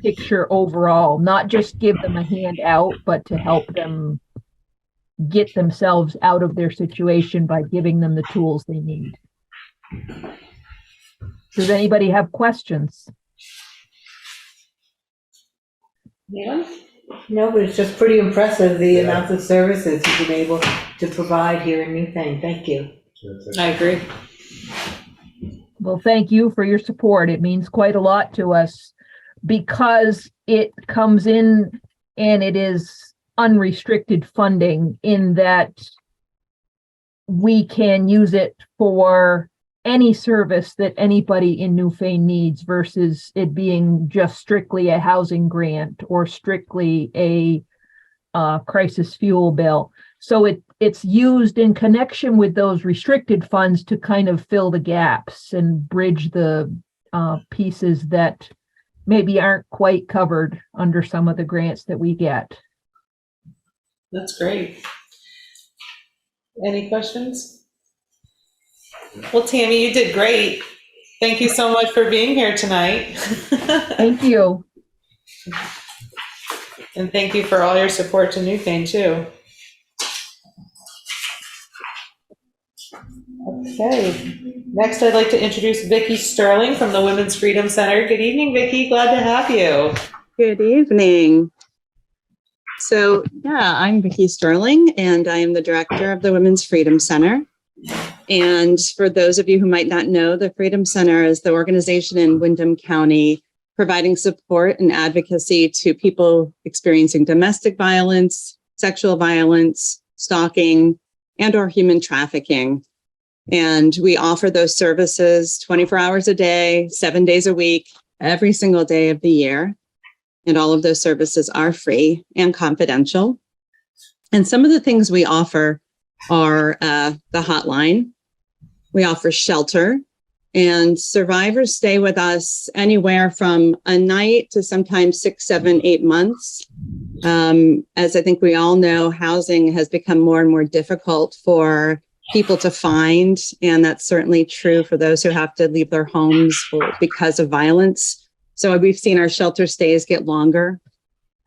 picture overall, not just give them a hand out, but to help them get themselves out of their situation by giving them the tools they need. Does anybody have questions? Yeah. No, but it's just pretty impressive, the amount of services you've been able to provide here in Newfane. Thank you. I agree. Well, thank you for your support. It means quite a lot to us because it comes in and it is unrestricted funding, in that we can use it for any service that anybody in Newfane needs, versus it being just strictly a housing grant or strictly a crisis fuel bill. So it's used in connection with those restricted funds to kind of fill the gaps and bridge the pieces that maybe aren't quite covered under some of the grants that we get. That's great. Any questions? Well, Tammie, you did great. Thank you so much for being here tonight. Thank you. And thank you for all your support to Newfane too. Okay, next I'd like to introduce Vickie Sterling from the Women's Freedom Center. Good evening, Vickie, glad to have you. Good evening. So yeah, I'm Vickie Sterling, and I am the director of the Women's Freedom Center. And for those of you who might not know, the Freedom Center is the organization in Windham County providing support and advocacy to people experiencing domestic violence, sexual violence, stalking, and or human trafficking. And we offer those services 24 hours a day, 7 days a week, every single day of the year. And all of those services are free and confidential. And some of the things we offer are the hotline. We offer shelter, and survivors stay with us anywhere from a night to sometimes 6, 7, 8 months. As I think we all know, housing has become more and more difficult for people to find, and that's certainly true for those who have to leave their homes because of violence. So we've seen our shelter stays get longer.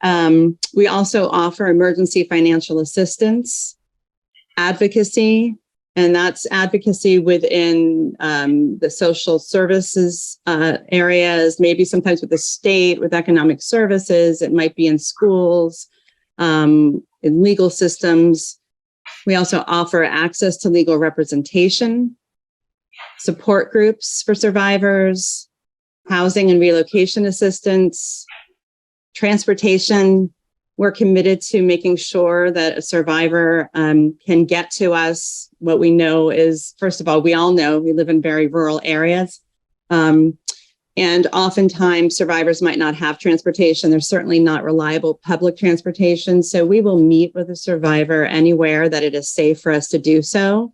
We also offer emergency financial assistance, advocacy, and that's advocacy within the social services areas, maybe sometimes with the state, with economic services. It might be in schools. in legal systems. We also offer access to legal representation, support groups for survivors, housing and relocation assistance, transportation. We're committed to making sure that a survivor can get to us. What we know is, first of all, we all know we live in very rural areas. And oftentimes survivors might not have transportation. There's certainly not reliable public transportation. So we will meet with a survivor anywhere that it is safe for us to do so.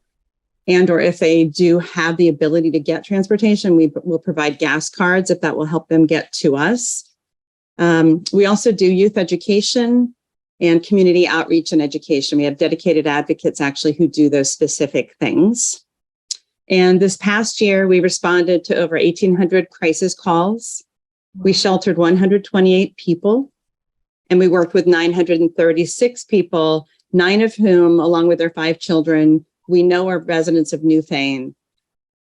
And or if they do have the ability to get transportation, we will provide gas cards if that will help them get to us. We also do youth education and community outreach and education. We have dedicated advocates actually who do those specific things. And this past year, we responded to over 1,800 crisis calls. We sheltered 128 people, and we worked with 936 people, 9 of whom, along with their 5 children, we know are residents of Newfane.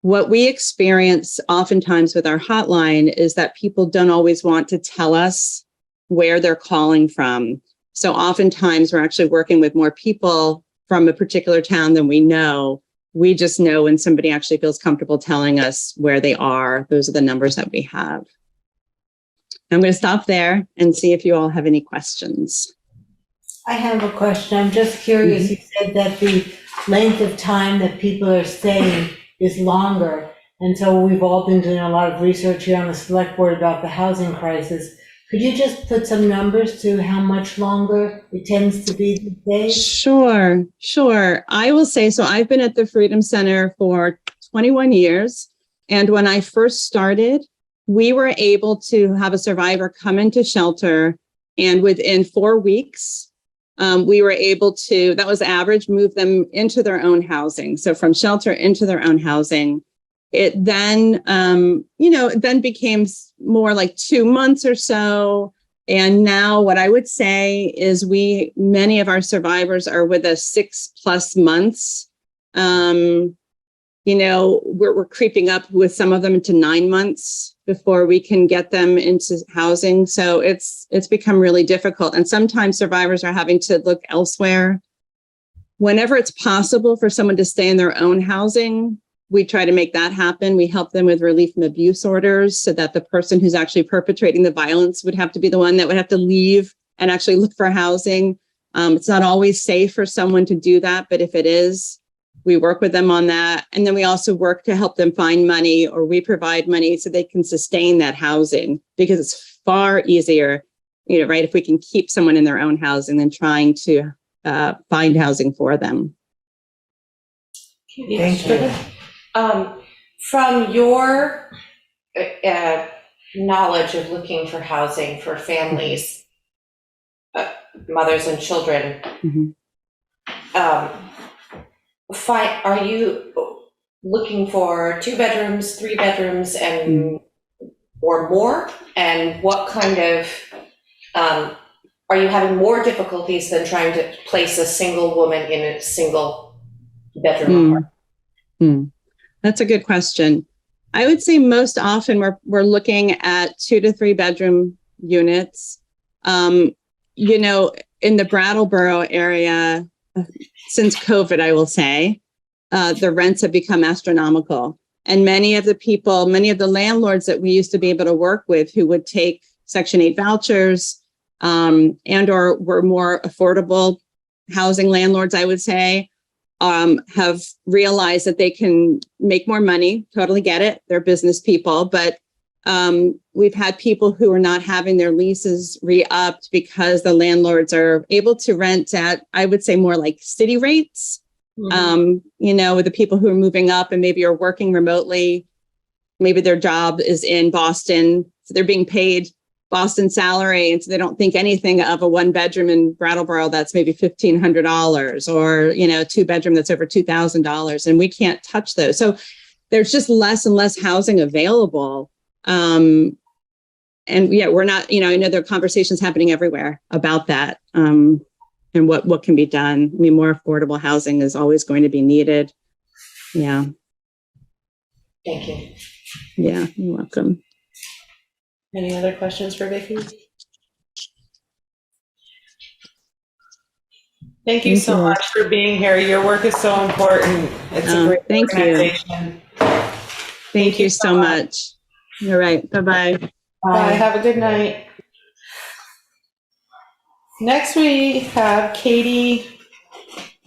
What we experience oftentimes with our hotline is that people don't always want to tell us where they're calling from. So oftentimes we're actually working with more people from a particular town than we know. We just know when somebody actually feels comfortable telling us where they are. Those are the numbers that we have. I'm going to stop there and see if you all have any questions. I have a question. I'm just curious. You said that the length of time that people are staying is longer. And so we've all been doing a lot of research here on the select board about the housing crisis. Could you just put some numbers to how much longer it tends to be these days? Sure. I will say, so I've been at the Freedom Center for 21 years. And when I first started, we were able to have a survivor come into shelter, and within 4 weeks, we were able to, that was average, move them into their own housing. So from shelter into their own housing. It then, then became more like 2 months or so. And now what I would say is many of our survivors are with us 6+ months. We're creeping up with some of them into 9 months before we can get them into housing. So it's become really difficult. And sometimes survivors are having to look elsewhere. Whenever it's possible for someone to stay in their own housing, we try to make that happen. We help them with relief from abuse orders so that the person who's actually perpetrating the violence would have to be the one that would have to leave and actually look for housing. It's not always safe for someone to do that, but if it is, we work with them on that. And then we also work to help them find money, or we provide money so they can sustain that housing, because it's far easier, right, if we can keep someone in their own housing than trying to find housing for them. Thank you. From your knowledge of looking for housing for families, mothers and children, are you looking for 2 bedrooms, 3 bedrooms, and or more? And what kind of are you having more difficulties than trying to place a single woman in a single bedroom apartment? That's a good question. I would say most often we're looking at 2 to 3 bedroom units. In the Brattleboro area, since COVID, I will say, the rents have become astronomical. And many of the landlords that we used to be able to work with who would take Section 8 vouchers and or were more affordable housing landlords, I would say, have realized that they can make more money. Totally get it. They're business people. But we've had people who are not having their leases re-upped because the landlords are able to rent at, I would say, more like city rates. With the people who are moving up and maybe are working remotely, maybe their job is in Boston, so they're being paid Boston salary, and so they don't think anything of a 1 bedroom in Brattleboro that's maybe $1,500, or 2 bedroom that's over $2,000, and we can't touch those. So there's just less and less housing available. We're not, I know there are conversations happening everywhere about that. And what can be done. I mean, more affordable housing is always going to be needed. Yeah. Thank you. Yeah, you're welcome. Any other questions for Vickie? Thank you Thank so you. much for being here. Your work is so important. It's a great Thank you. organization. Thank you so much. All right. Bye-bye. Bye. Have a good night. Next, we have Katie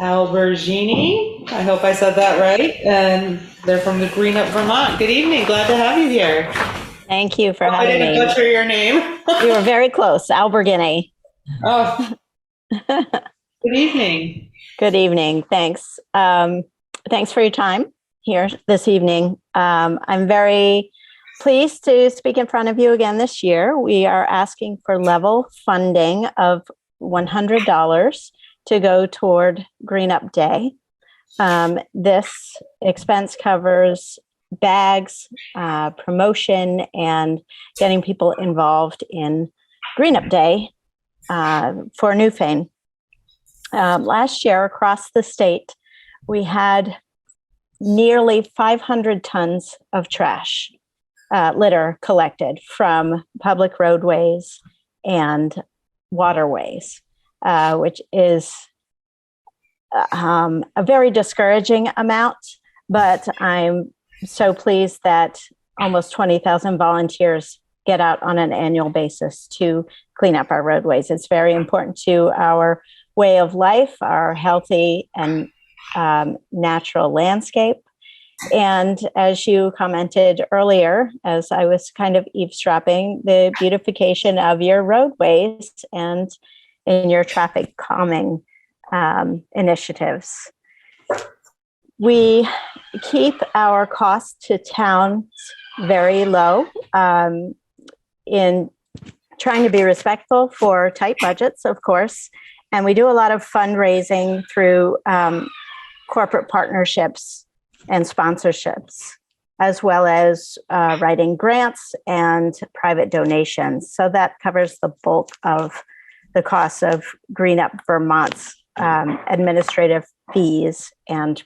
Alberghini. I hope I said that right. And they're from the Green Up, Vermont. Good evening. Glad to have you here. Thank you for I having didn't me. butcher your name. You were very close, Alberghini. Oh, good evening. Good evening. Thanks. Thanks for your time here this evening. I'm very pleased to speak in front of you again this year. We are asking for level funding of $100 to go toward Green Up Day. This expense covers bags, promotion, and getting people involved in Green Up Day for Newfane. Last year across the state, we had nearly 500 tons of trash, litter collected from public roadways and waterways, which is a very discouraging amount, but I'm so pleased that almost 20,000 volunteers get out on an annual basis to clean up our roadways. It's very important to our way of life, our healthy and natural landscape. And as you commented earlier, as I was kind of eavesdropping, the beautification of your roadways and in your traffic calming initiatives. We keep our costs to towns very low in trying to be respectful for tight budgets, of course. And we do a lot of fundraising through corporate partnerships and sponsorships, as well as writing grants and private donations. So that covers the bulk of the costs of Green Up Vermont's administrative fees and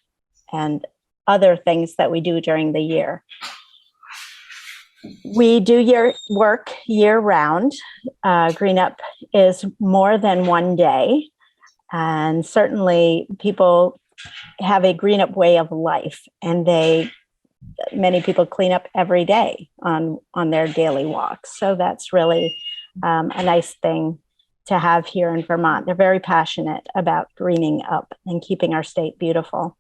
other things that we do during the year. We do your work year round. Green Up is more than one day. And certainly people have a Green Up way of life, and many people clean up every day on their daily walks. So that's really a nice thing to have here in Vermont. They're very passionate about greening up and keeping our state beautiful.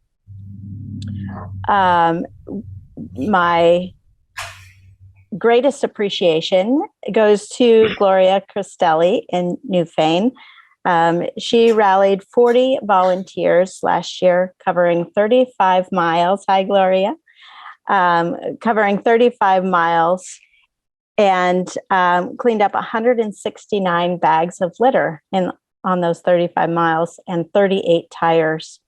My greatest appreciation goes to Gloria Cristelli in Newfane. She rallied 40 volunteers last year, covering 35 miles. Hi, Gloria. Covering 35 miles and cleaned up 169 bags of litter on those 35 miles and 38 tires.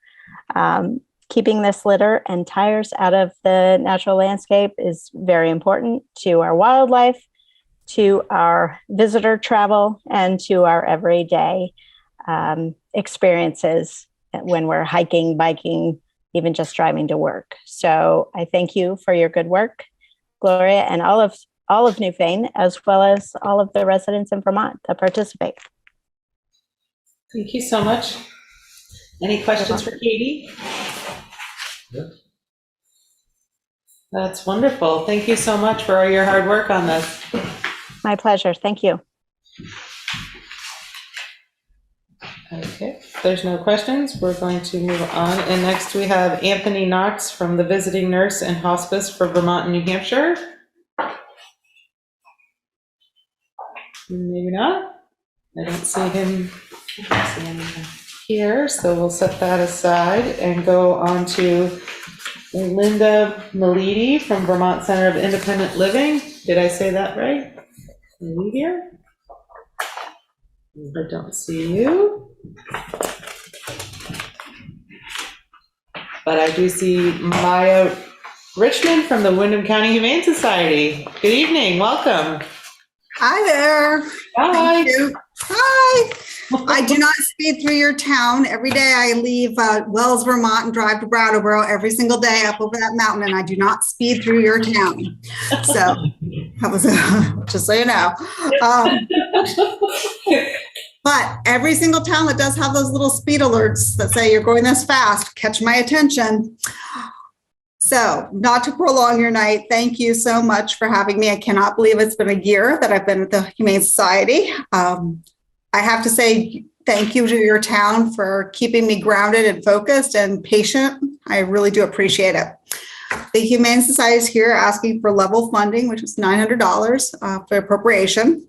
Keeping this litter and tires out of the natural landscape is very important to our wildlife, to our visitor travel, and to our everyday experiences when we're hiking, biking, even just driving to work. So I thank you for your good work, Gloria, and all of Newfane, as well as all of the residents in Vermont that participate. Thank you so much. Any questions for Katie? Yeah. That's wonderful. Thank you so much for all your hard work on this. My pleasure. Thank you. Okay, if there's no questions, we're going to move on. And next we have Anthony Knox from the Visiting Nurse and Hospice for Vermont and New Hampshire. Maybe not. I don't see him here, so we'll set that aside and go on to Linda Militi from Vermont Center of Independent Living. Did I say that right? Are you here? I don't see you. But I do see Maya Richmond from the Windham County Humane Society. Good evening, welcome. Hi there. Hi. Thank you. Hi. I do not speed through your town. Every day I leave Wells, Vermont and drive to Brattleboro every single day up over that mountain, and I do not speed through your town. So that was just so you know. But every single town that does have those little speed alerts that say you're going this fast, catch my attention. So not to prolong your night, thank you so much for having me. I cannot believe it's been a year that I've been at the Humane Society. I have to say thank you to your town for keeping me grounded and focused and patient. I really do appreciate it. The Humane Society is here asking for level funding, which is $900 for appropriation.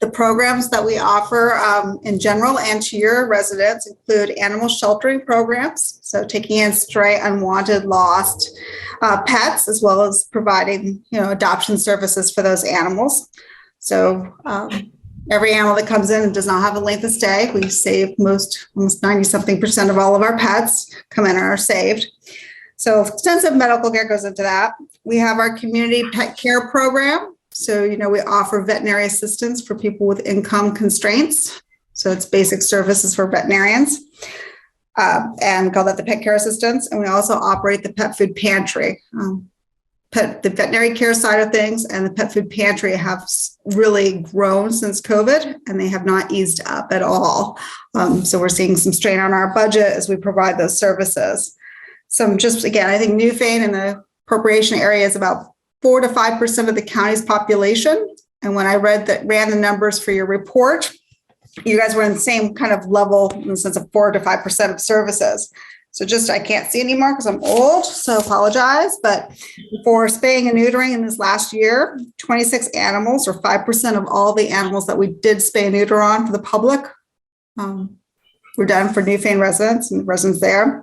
The programs that we offer in general and to your residents include animal sheltering programs, so taking in stray, unwanted, lost pets, as well as providing, adoption services for those animals. So every animal that comes in does not have a length of stay. We save almost 90-something% of all of our pets come in and are saved. So extensive medical care goes into that. We have our community pet care program. So, we offer veterinary assistance for people with income constraints. So it's basic services for veterinarians, and we call that the pet care assistance. And we also operate the pet food pantry. The veterinary care side of things and the pet food pantry have really grown since COVID, and they have not eased up at all. So we're seeing some strain on our budget as we provide those services. I think Newfane in the appropriation area is about 4 to 5% of the county's population. And when I ran the numbers for your report, you guys were in the same kind of level in the sense of 4 to 5% of services. So I can't see anymore because I'm old, so apologize. But for spaying and neutering in this last year, 26 animals, or 5% of all the animals that we did spay and neuter on for the public, were done for Newfane residents and residents there.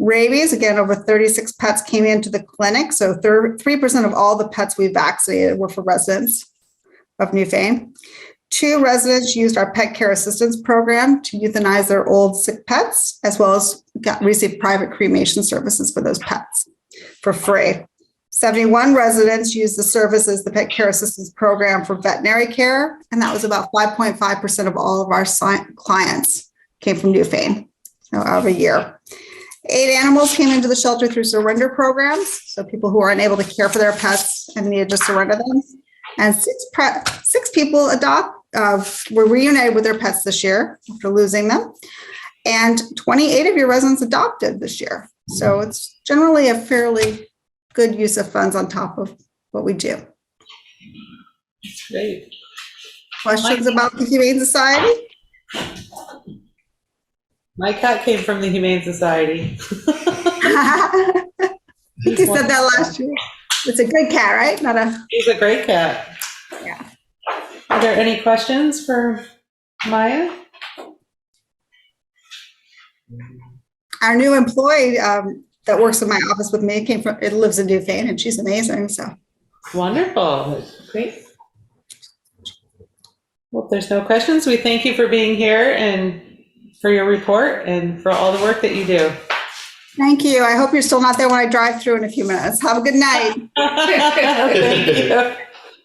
Rabies, again, over 36 pets came into the clinic. So 3% of all the pets we vaccinated were for residents of Newfane. 2 residents used our pet care assistance program to euthanize their old sick pets, as well as received private cremation services for those pets for free. 71 residents used the services, the pet care assistance program, for veterinary care. And that was about 5.5% of all of our clients came from Newfane out of a year. 8 animals came into the shelter through surrender programs, so people who are unable to care for their pets and needed to surrender them. And 6 people were reunited with their pets this year after losing them. And 28 of your residents adopted this year. So it's generally a fairly good use of funds on top of what we do. Great. Questions about the Humane Society? My cat came from the Humane Society. I think you said that last year. It's a good cat, right? He's a great cat. Yeah. Are there any questions for Maya? Our new employee that works in my office with me lives in Newfane, and she's amazing. So wonderful. Great. Well, if there's no questions, we thank you for being here and for your report and for all the work that you do. Thank you. I hope you're still not there when I drive through in a few minutes. Have a good night. Thank you.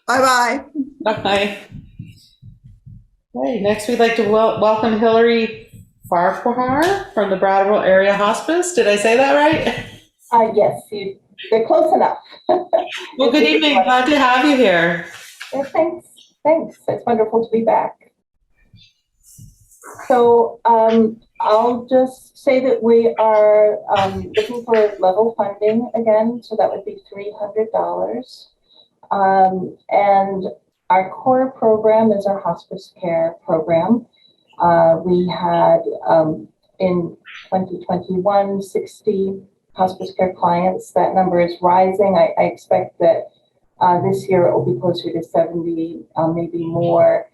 Bye-bye. Bye. Okay, next we'd like to welcome Hillary Farquhar from the Brattleboro Area Hospice. Did I say that right? Yes, they're close enough. Well, good evening. Glad to have you here. Yeah, thanks. It's wonderful to be back. So I'll just say that we are looking for level funding again. So that would be $300. And our core program is our hospice care program. We had in 2021, 60 hospice care clients. That number is rising. I expect that this year it will be closer to 70, maybe more,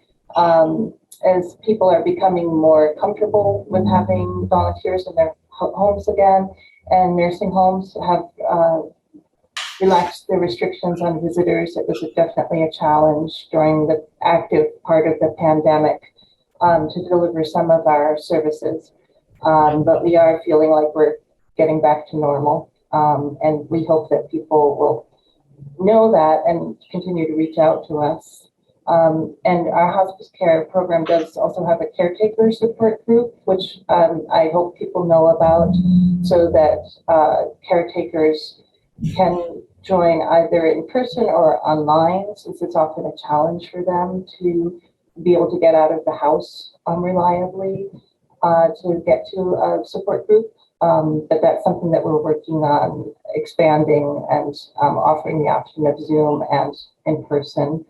as people are becoming more comfortable with having volunteers in their homes again, and nursing homes have relaxed the restrictions on visitors. It was definitely a challenge during the active part of the pandemic to deliver some of our services. But we are feeling like we're getting back to normal. And we hope that people will know that and continue to reach out to us. And our hospice care program does also have a caretaker support group, which I hope people know about, so that caretakers can join either in person or online, since it's often a challenge for them to be able to get out of the house reliably to get to a support group. But that's something that we're working on expanding and offering the option of Zoom and in person.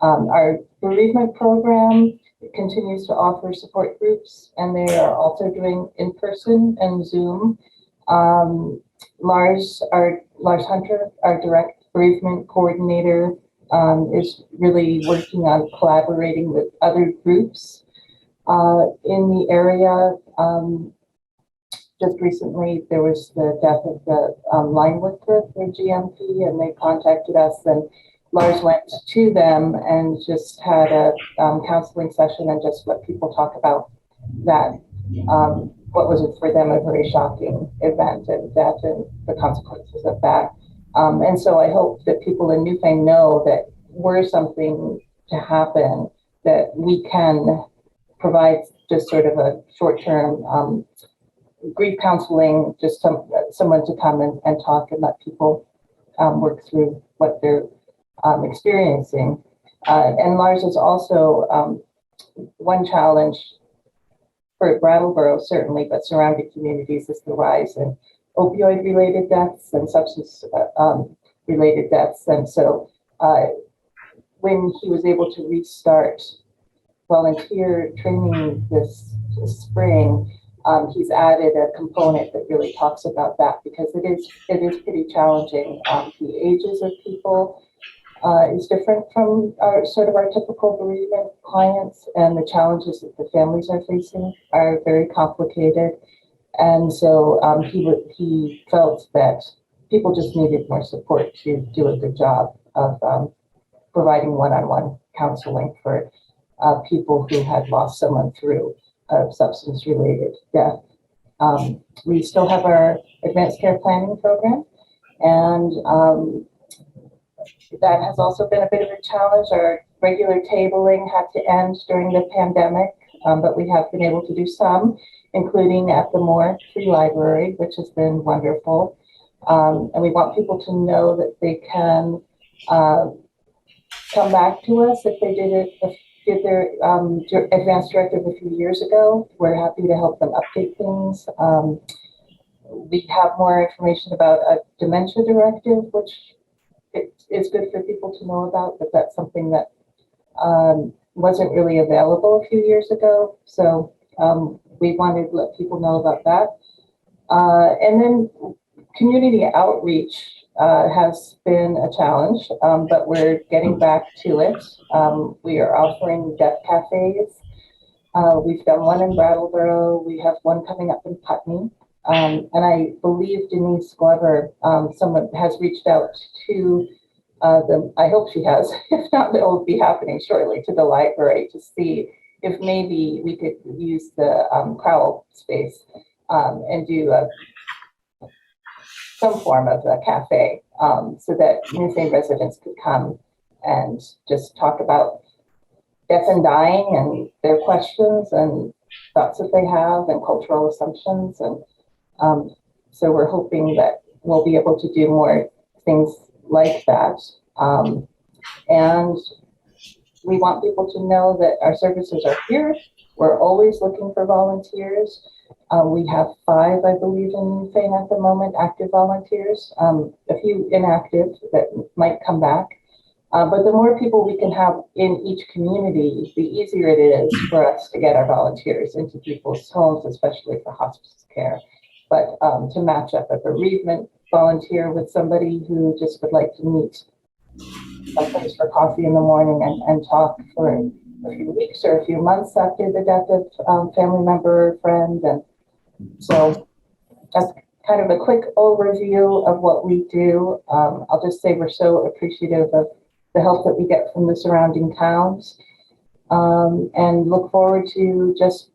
Our bereavement program continues to offer support groups, and they are also doing in person and Zoom. Lars Hunter, our direct bereavement coordinator, is really working on collaborating with other groups in the area. Just recently, there was the death of the line worker, the GMP, and they contacted us, and Lars went to them and just had a counseling session and just let people talk about that. What was it for them, a very shocking event and death and the consequences of that. And so I hope that people in Newfane know that were something to happen, that we can provide just sort of a short-term grief counseling, just someone to come and talk and let people work through what they're experiencing. And Lars is also one challenge for Brattleboro, certainly, but surrounding communities is the rise in opioid-related deaths and substance-related deaths. And so when he was able to restart volunteer training this spring, he's added a component that really talks about that, because it is pretty challenging. The ages of people is different from our typical bereavement clients, and the challenges that the families are facing are very complicated. And so he felt that people just needed more support to do a good job of providing one-on-one counseling for people who had lost someone through a substance-related death. We still have our advanced care planning program, and that has also been a bit of a challenge. Our regular tabling had to end during the pandemic, but we have been able to do some, including at the Moore Free Library, which has been wonderful. And we want people to know that they can come back to us if they did their advanced directive a few years ago. We're happy to help them update things. We have more information about a dementia directive, which it's good for people to know about, but that's something that wasn't really available a few years ago. So we wanted to let people know about that. And then community outreach has been a challenge, but we're getting back to it. We are offering death cafes. We've done one in Brattleboro. We have one coming up in Putnam. And I believe Denise Glover, someone has reached out to I hope she has, if not, it will be happening shortly, to the library to see if maybe we could use the Crowell space and do some form of a cafe so that Newfane residents could come and just talk about death and dying and their questions and thoughts that they have and cultural assumptions. And so we're hoping that we'll be able to do more things like that. And we want people to know that our services are here. We're always looking for volunteers. We have 5, I believe, in Newfane at the moment, active volunteers, a few inactive that might come back. But the more people we can have in each community, the easier it is for us to get our volunteers into people's homes, especially for hospice care. But to match up a bereavement volunteer with somebody who just would like to meet someplace for coffee in the morning and talk for a few weeks or a few months after the death of family member or friend. And so that's kind of a quick overview of what we do. I'll just say we're so appreciative of the help that we get from the surrounding towns, and look forward to just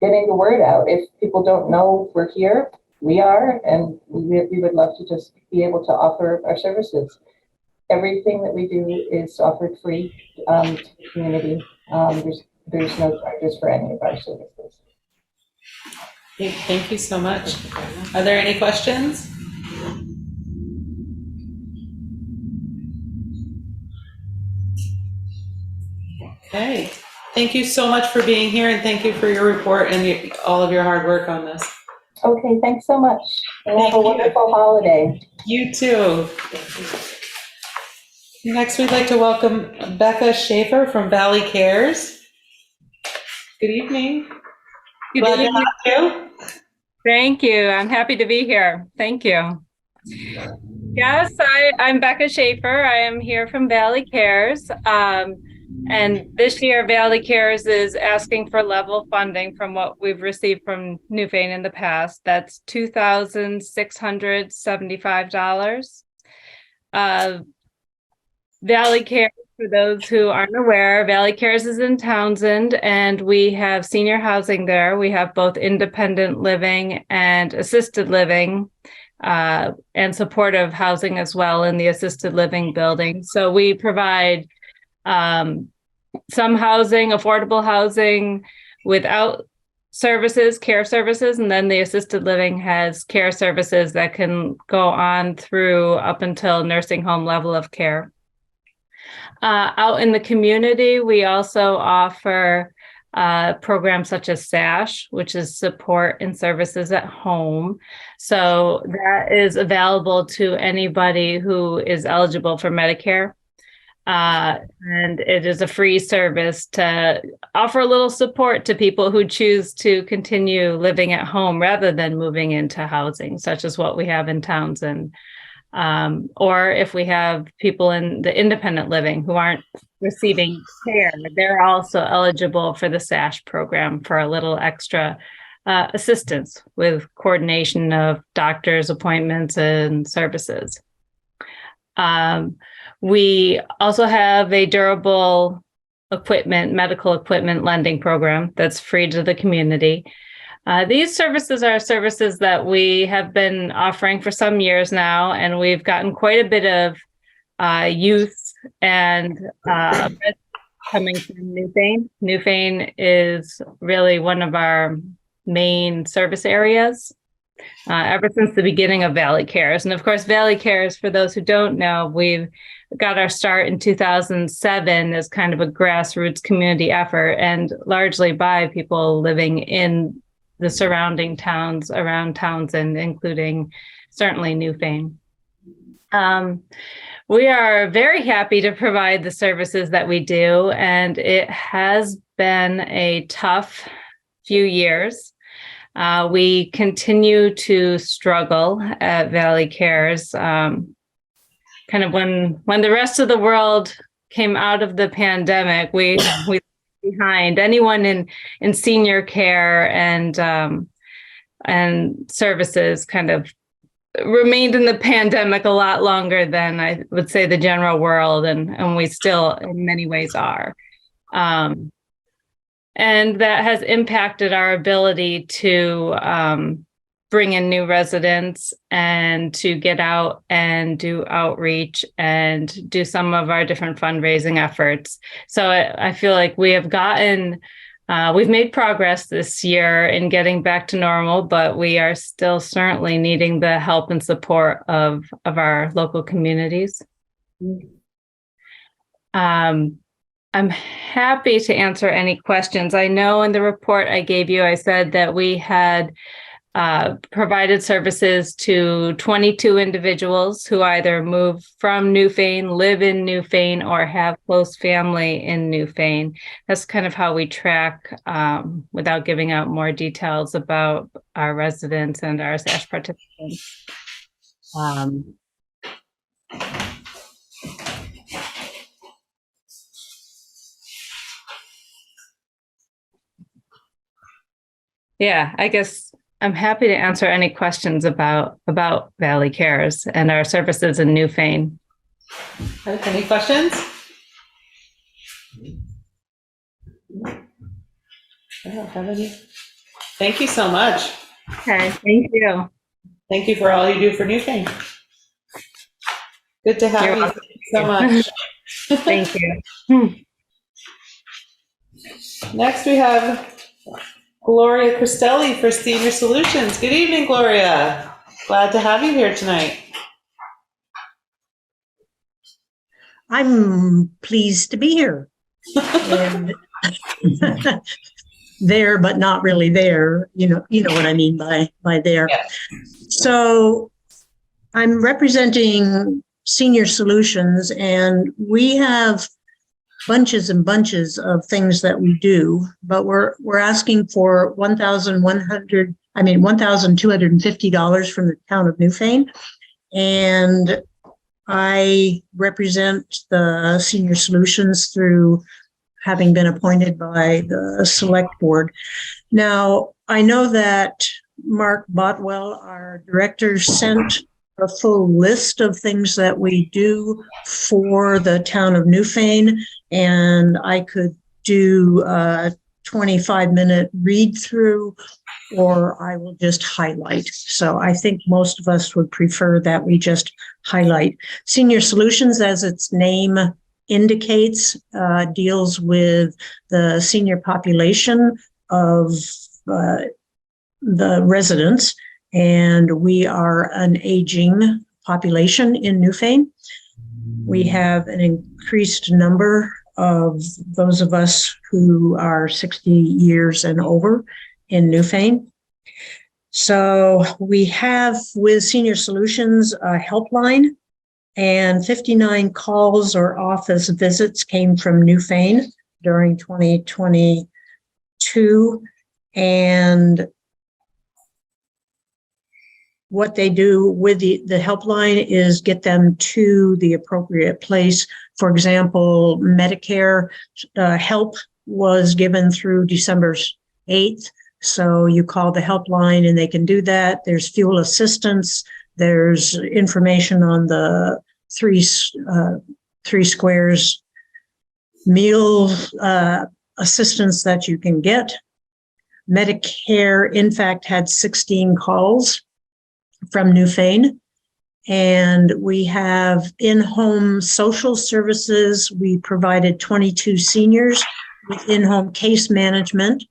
getting the word out. If people don't know we're here, we are, and we would love to just be able to offer our services. Everything that we do is offered free to the community. There's no charges for any of our services. Thank you so much. Are there any questions? Okay. Thank you so much for being here, and thank you for your report and all of your hard work on this. Okay, thanks so much. And have a Thank you. wonderful holiday. You too. Next, we'd like to welcome Becca Schaefer from Valley Cares. Good evening. Glad to have you. Thank you. I'm happy to be here. Thank you. Yes, I'm Becca Schaefer. I am here from Valley Cares. And this year, Valley Cares is asking for level funding from what we've received from Newfane in the past. That's $2,675. Valley Cares, for those who aren't aware, Valley Cares is in Townsend, and we have senior housing there. We have both independent living and assisted living, and supportive housing as well in the assisted living building. So we provide some housing, affordable housing without services, care services, and then the assisted living has care services that can go on through up until nursing home level of care. Out in the community, we also offer programs such as SASH, which is support and services at home. So that is available to anybody who is eligible for Medicare. And it is a free service to offer a little support to people who choose to continue living at home rather than moving into housing, such as what we have in Townsend. Or if we have people in the independent living who aren't receiving care, they're also eligible for the SASH program for a little extra assistance with coordination of doctor's appointments and services. We also have a durable equipment, medical equipment lending program that's free to the community. These services are services that we have been offering for some years now, and we've gotten quite a bit of use and coming from Newfane. Newfane is really one of our main service areas ever since the beginning of Valley Cares. And of course, Valley Cares, for those who don't know, we've got our start in 2007 as kind of a grassroots community effort, and largely by people living in the surrounding towns around Townsend, including certainly Newfane. We are very happy to provide the services that we do, and it has been a tough few years. We continue to struggle at Valley Cares. Kind of when the rest of the world came out of the pandemic, we behind. Anyone in senior care and services kind of remained in the pandemic a lot longer than I would say the general world, and we still in many ways are. And that has impacted our ability to bring in new residents and to get out and do outreach and do some of our different fundraising efforts. So I feel like we have we've made progress this year in getting back to normal, but we are still certainly needing the help and support of our local communities. I'm happy to answer any questions. I know in the report I gave you, I said that we had provided services to 22 individuals who either move from Newfane, live in Newfane, or have close family in Newfane. That's kind of how we track, without giving out more details about our residents and our SASH participants. Yeah, I guess I'm happy to answer any questions about Valley Cares and our services in Newfane. Any questions? I don't have any. Thank you so much. Okay, thank you. Thank you for all you do for Newfane. Good to have You're you. welcome. Thank you so much. Thank you. Next, we have Gloria Cristelli for Senior Solutions. Good evening, Gloria. Glad to have you here tonight. I'm pleased to be here. And there, but not really there. You know what I mean by there. Yeah. So I'm representing Senior Solutions, and we have bunches and bunches of things that we do, but we're asking for $1,250 from the town of Newfane. And I represent the Senior Solutions through having been appointed by the Select Board. Now, I know that Mark Botwell, our director, sent a full list of things that we do for the town of Newfane, and I could do a 25-minute read through, or I will just highlight. So I think most of us would prefer that we just highlight. Senior Solutions, as its name indicates, deals with the senior population of the residents, and we are an aging population in Newfane. We have an increased number of those of us who are 60 years and over in Newfane. So we have with Senior Solutions a helpline, and 59 calls or office visits came from Newfane during 2022. And what they do with the helpline is get them to the appropriate place. For example, Medicare help was given through December 8th. So you call the helpline and they can do that. There's fuel assistance. There's information on the three squares meal assistance that you can get. Medicare, in fact, had 16 calls from Newfane. And we have in-home social services. We provided 22 seniors with in-home case management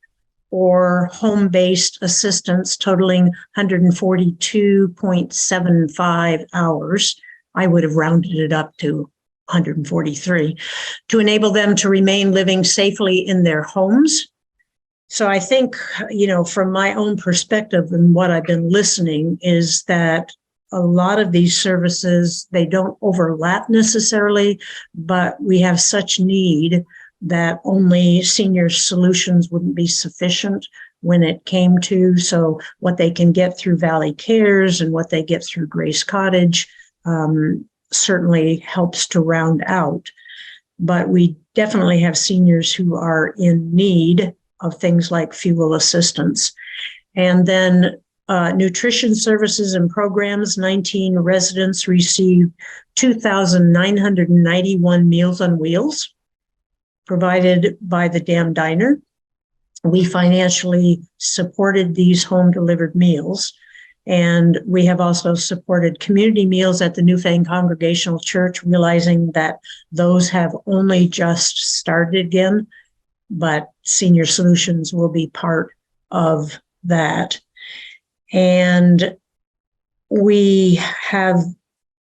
or home-based assistance totaling 142.75 hours. I would have rounded it up to 143 to enable them to remain living safely in their homes. So I think, from my own perspective and what I've been listening is that a lot of these services, they don't overlap necessarily, but we have such need that only Senior Solutions wouldn't be sufficient when it came to. So what they can get through Valley Cares and what they get through Grace Cottage certainly helps to round out. But we definitely have seniors who are in need of things like fuel assistance. And then nutrition services and programs, 19 residents received 2,991 Meals on Wheels provided by the Dam Diner. We financially supported these home delivered meals. And we have also supported community meals at the Newfane Congregational Church, realizing that those have only just started again, but Senior Solutions will be part of that. And we have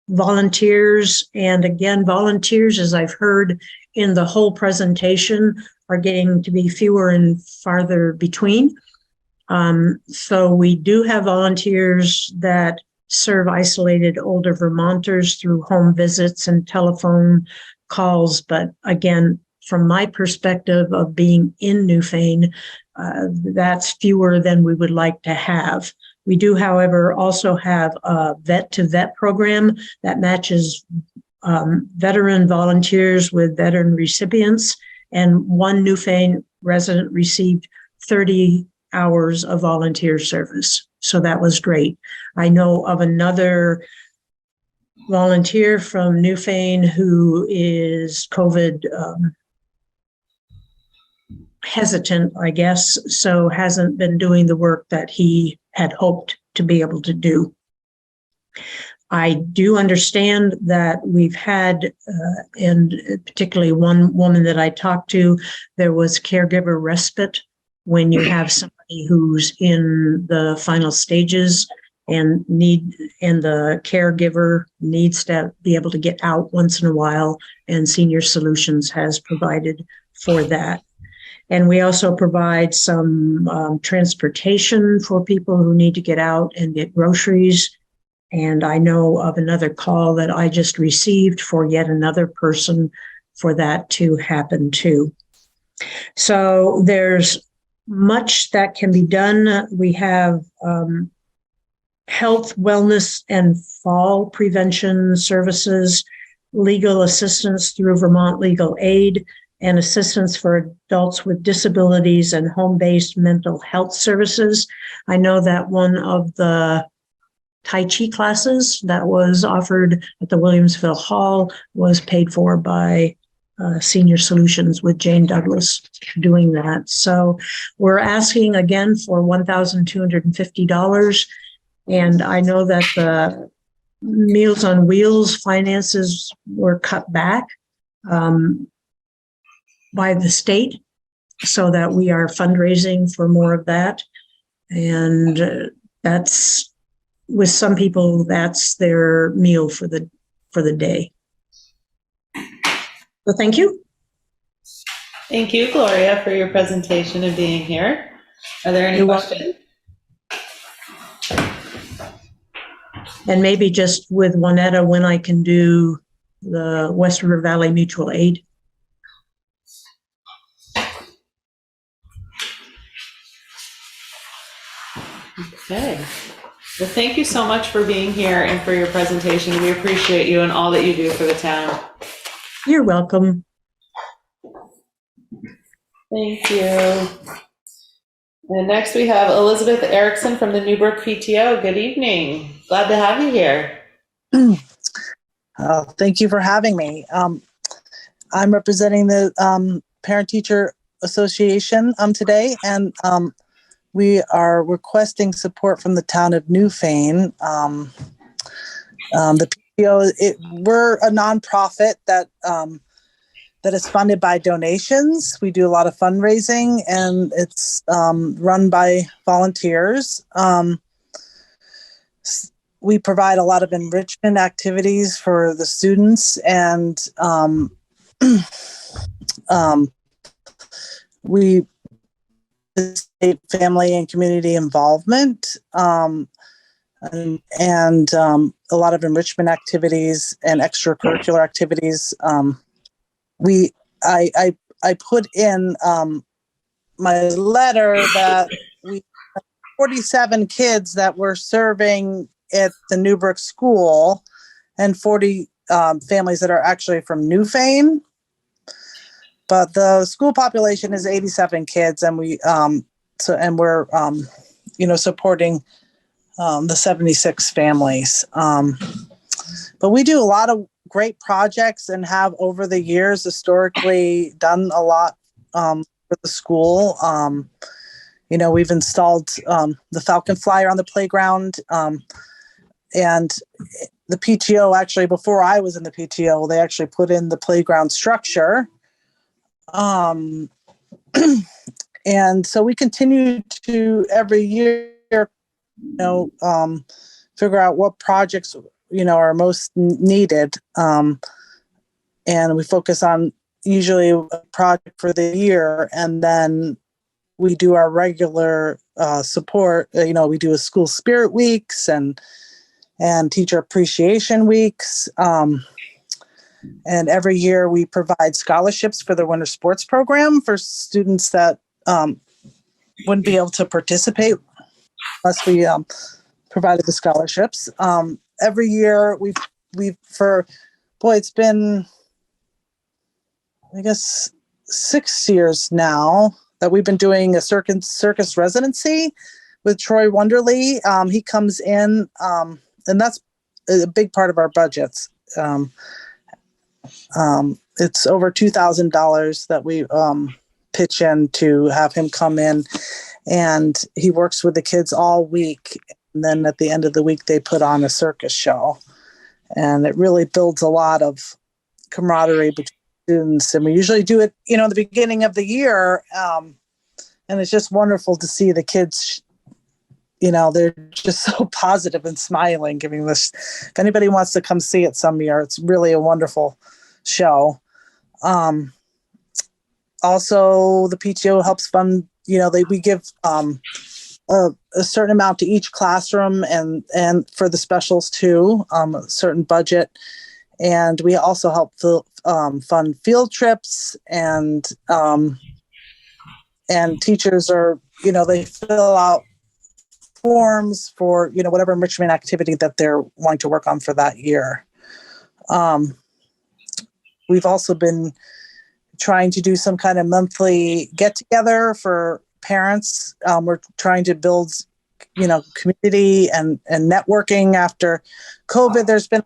volunteers, and again, volunteers, as I've heard in the whole presentation, are getting to be fewer and farther between. So we do have volunteers that serve isolated older Vermonters through home visits and telephone calls. But again, from my perspective of being in Newfane, that's fewer than we would like to have. We do, however, also have a vet-to-vet program that matches veteran volunteers with veteran recipients. And one Newfane resident received 30 hours of volunteer service. So that was great. I know of another volunteer from Newfane who is COVID hesitant, I guess, so hasn't been doing the work that he had hoped to be able to do. I do understand that we've had, and particularly one woman that I talked to, there was caregiver respite when you have somebody who's in the final stages and the caregiver needs to be able to get out once in a while, and Senior Solutions has provided for that. And we also provide some transportation for people who need to get out and get groceries. And I know of another call that I just received for yet another person for that to happen too. So there's much that can be done. We have health, wellness, and fall prevention services, legal assistance through Vermont Legal Aid, and assistance for adults with disabilities and home-based mental health services. I know that one of the Tai Chi classes that was offered at the Williamsville Hall was paid for by Senior Solutions with Jane Douglas doing that. So we're asking again for $1,250. And I know that the Meals on Wheels finances were cut back by the state so that we are fundraising for more of that. And that's, with some people, that's their meal for the day. So thank you. Thank you, Gloria, for your presentation and being here. Are there any questions? And maybe just with Juanetta, when I can do the West River Valley Mutual Aid. Okay. Well, thank you so much for being here and for your presentation. We appreciate you and all that you do for the town. You're welcome. Thank you. And next we have Elizabeth Erickson from the NewBrook PTO. Good evening. Glad to have you here. Thank you for having me. I'm representing the Parent-Teacher Association today, and we are requesting support from the town of Newfane. The PTO, we're a nonprofit that is funded by donations. We do a lot of fundraising, and it's run by volunteers. We provide a lot of enrichment activities for the students, and we participate family and community involvement, and a lot of enrichment activities and extracurricular activities. I put in my letter that we have 47 kids that we're serving at the NewBrook school, and 40 families that are actually from Newfane. But the school population is 87 kids, and we're supporting the 76 families. But we do a lot of great projects and have over the years historically done a lot for the school. We've installed the Falcon Flyer on the playground, and the PTO, actually, before I was in the PTO, they actually put in the playground structure. And so we continue to every year, figure out what projects, are most needed. And we focus on usually a project for the year, and then we do our regular support. We do a school spirit weeks and teacher appreciation weeks. And every year we provide scholarships for the winter sports program for students that wouldn't be able to participate unless we provided the scholarships. Every year it's been, I guess, 6 years now that we've been doing a circus residency with Troy Wonderly. He comes in, and that's a big part of our budgets. It's over $2,000 that we pitch in to have him come in, and he works with the kids all week. And then at the end of the week, they put on a circus show, and it really builds a lot of camaraderie between students. And we usually do it, at the beginning of the year. And it's just wonderful to see the kids, they're just so positive and smiling, giving this. If anybody wants to come see it some year, it's really a wonderful show. also the PTO helps fund, we give a certain amount to each classroom and for the specials too, a certain budget. And we also help fund field trips and teachers are, they fill out forms for, whatever enrichment activity that they're wanting to work on for that year. We've also been trying to do some kind of monthly get together for parents. We're trying to build, community and networking after COVID. There's been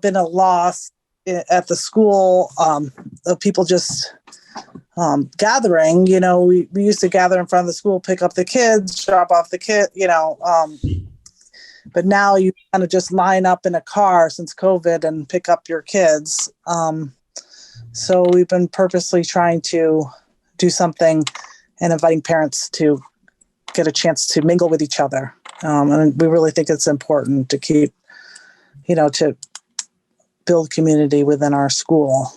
been a loss at the school of people just gathering. We used to gather in front of the school, pick up the kids, drop off the kid, but now you kind of just line up in a car since COVID and pick up your kids. So we've been purposely trying to do something and inviting parents to get a chance to mingle with each other. And we really think it's important to keep, to build community within our school.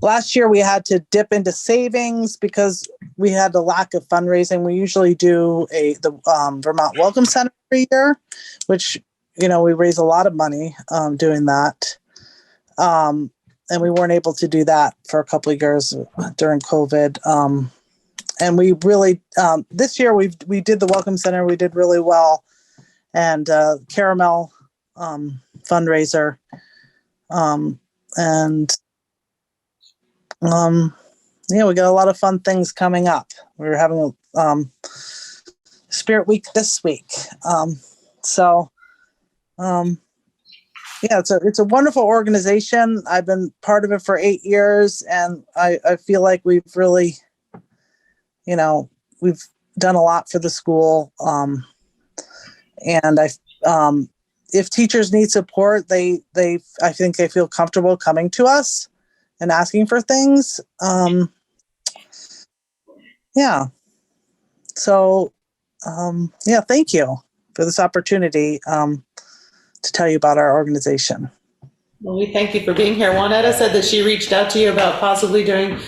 Last year we had to dip into savings because we had a lack of fundraising. We usually do the Vermont Welcome Center every year, which, we raise a lot of money doing that. And we weren't able to do that for a couple of years during COVID. And we really, this year we did the Welcome Center. We did really well. And Caramel fundraiser. We got a lot of fun things coming up. We're having a Spirit Week this week. It's a wonderful organization. I've been part of it for 8 years, and I feel like we've really, we've done a lot for the school. And if teachers need support, I think they feel comfortable coming to us and asking for things. Thank you for this opportunity to tell you about our organization. Well, we thank you for being here. Juanetta said that she reached out to you about possibly doing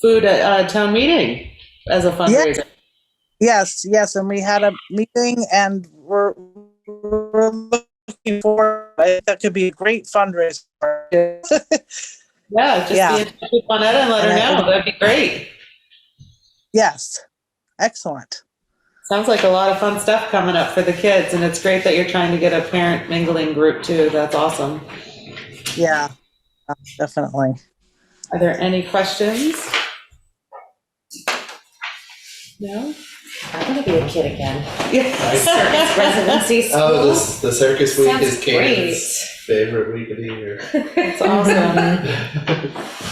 food at town meeting as a fundraiser. Yes, and we had a meeting, and we're looking forward. That could be a great fundraiser. Be in touch with Juanetta and let her know. That'd be great. Yes, excellent. Sounds like a lot of fun stuff coming up for the kids, and it's great that you're trying to get a parent mingling group too. That's awesome. Yeah, definitely. Are there any questions? No? I'm gonna be a kid again. Circus residency school. Oh, the circus week Sounds is Kate's favorite week of the year. That's awesome.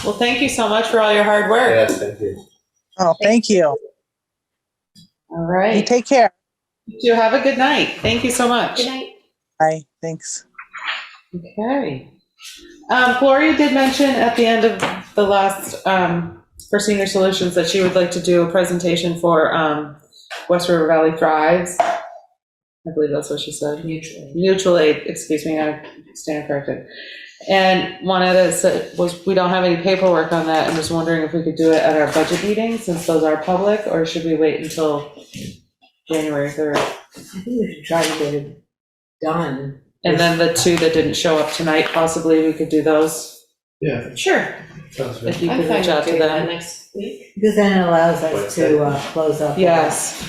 Well, thank you so much for all your hard work. Yes, thank you. Oh, thank you. All right. You take care. You have a good night. Thank you so much. Good night. Bye. Thanks. Okay. Gloria did mention at the end of the last, for Senior Solutions, that she would like to do a presentation for West River Valley Thrives. I believe that's what she said. Mutual aid, excuse me, I stand corrected. And Juanetta said we don't have any paperwork on that, and was wondering if we could do it at our budget meeting since those are public, or should we wait until January 3rd? I think we should try to get it done. And then the two that didn't show up tonight, possibly we could do those. Yeah. Sure. Sounds If good. you could reach out to them. Next week. Because then it allows us to close up. Yes.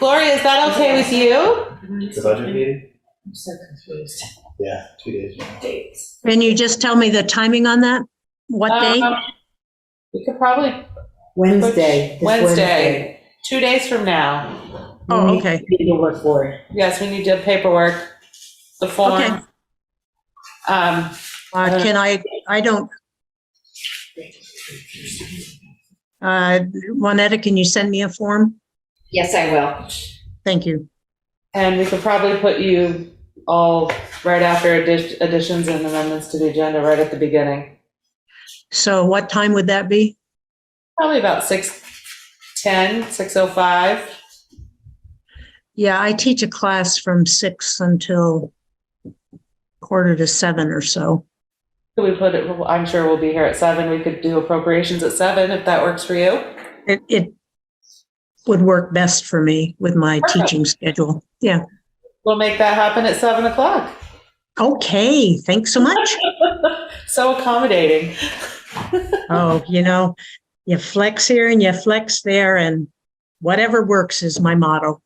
Gloria, is that okay with you? The budget meeting? I'm so confused. Yeah, 2 days. Dates. Can you just tell me the timing on that? What day? We could probably Wednesday. Wednesday, 2 days from now. Oh, okay. We need to look for it. Yes, we need to paperwork, the form. Okay. Can I don't. Juanetta, can you send me a form? Yes, I will. Thank you. And we could probably put you all right after additions and amendments to the agenda right at the beginning. So what time would that be? Probably about 6:10, 6:05. Yeah, I teach a class from 6 until 6:45 or so. We put it, I'm sure we'll be here at 7. We could do appropriations at 7 if that works for you. It would work best for me with my teaching schedule. Yeah. We'll make that happen at 7 o'clock. Okay. Thanks so much. So accommodating. Oh, you flex here and you flex there, and whatever works is my motto.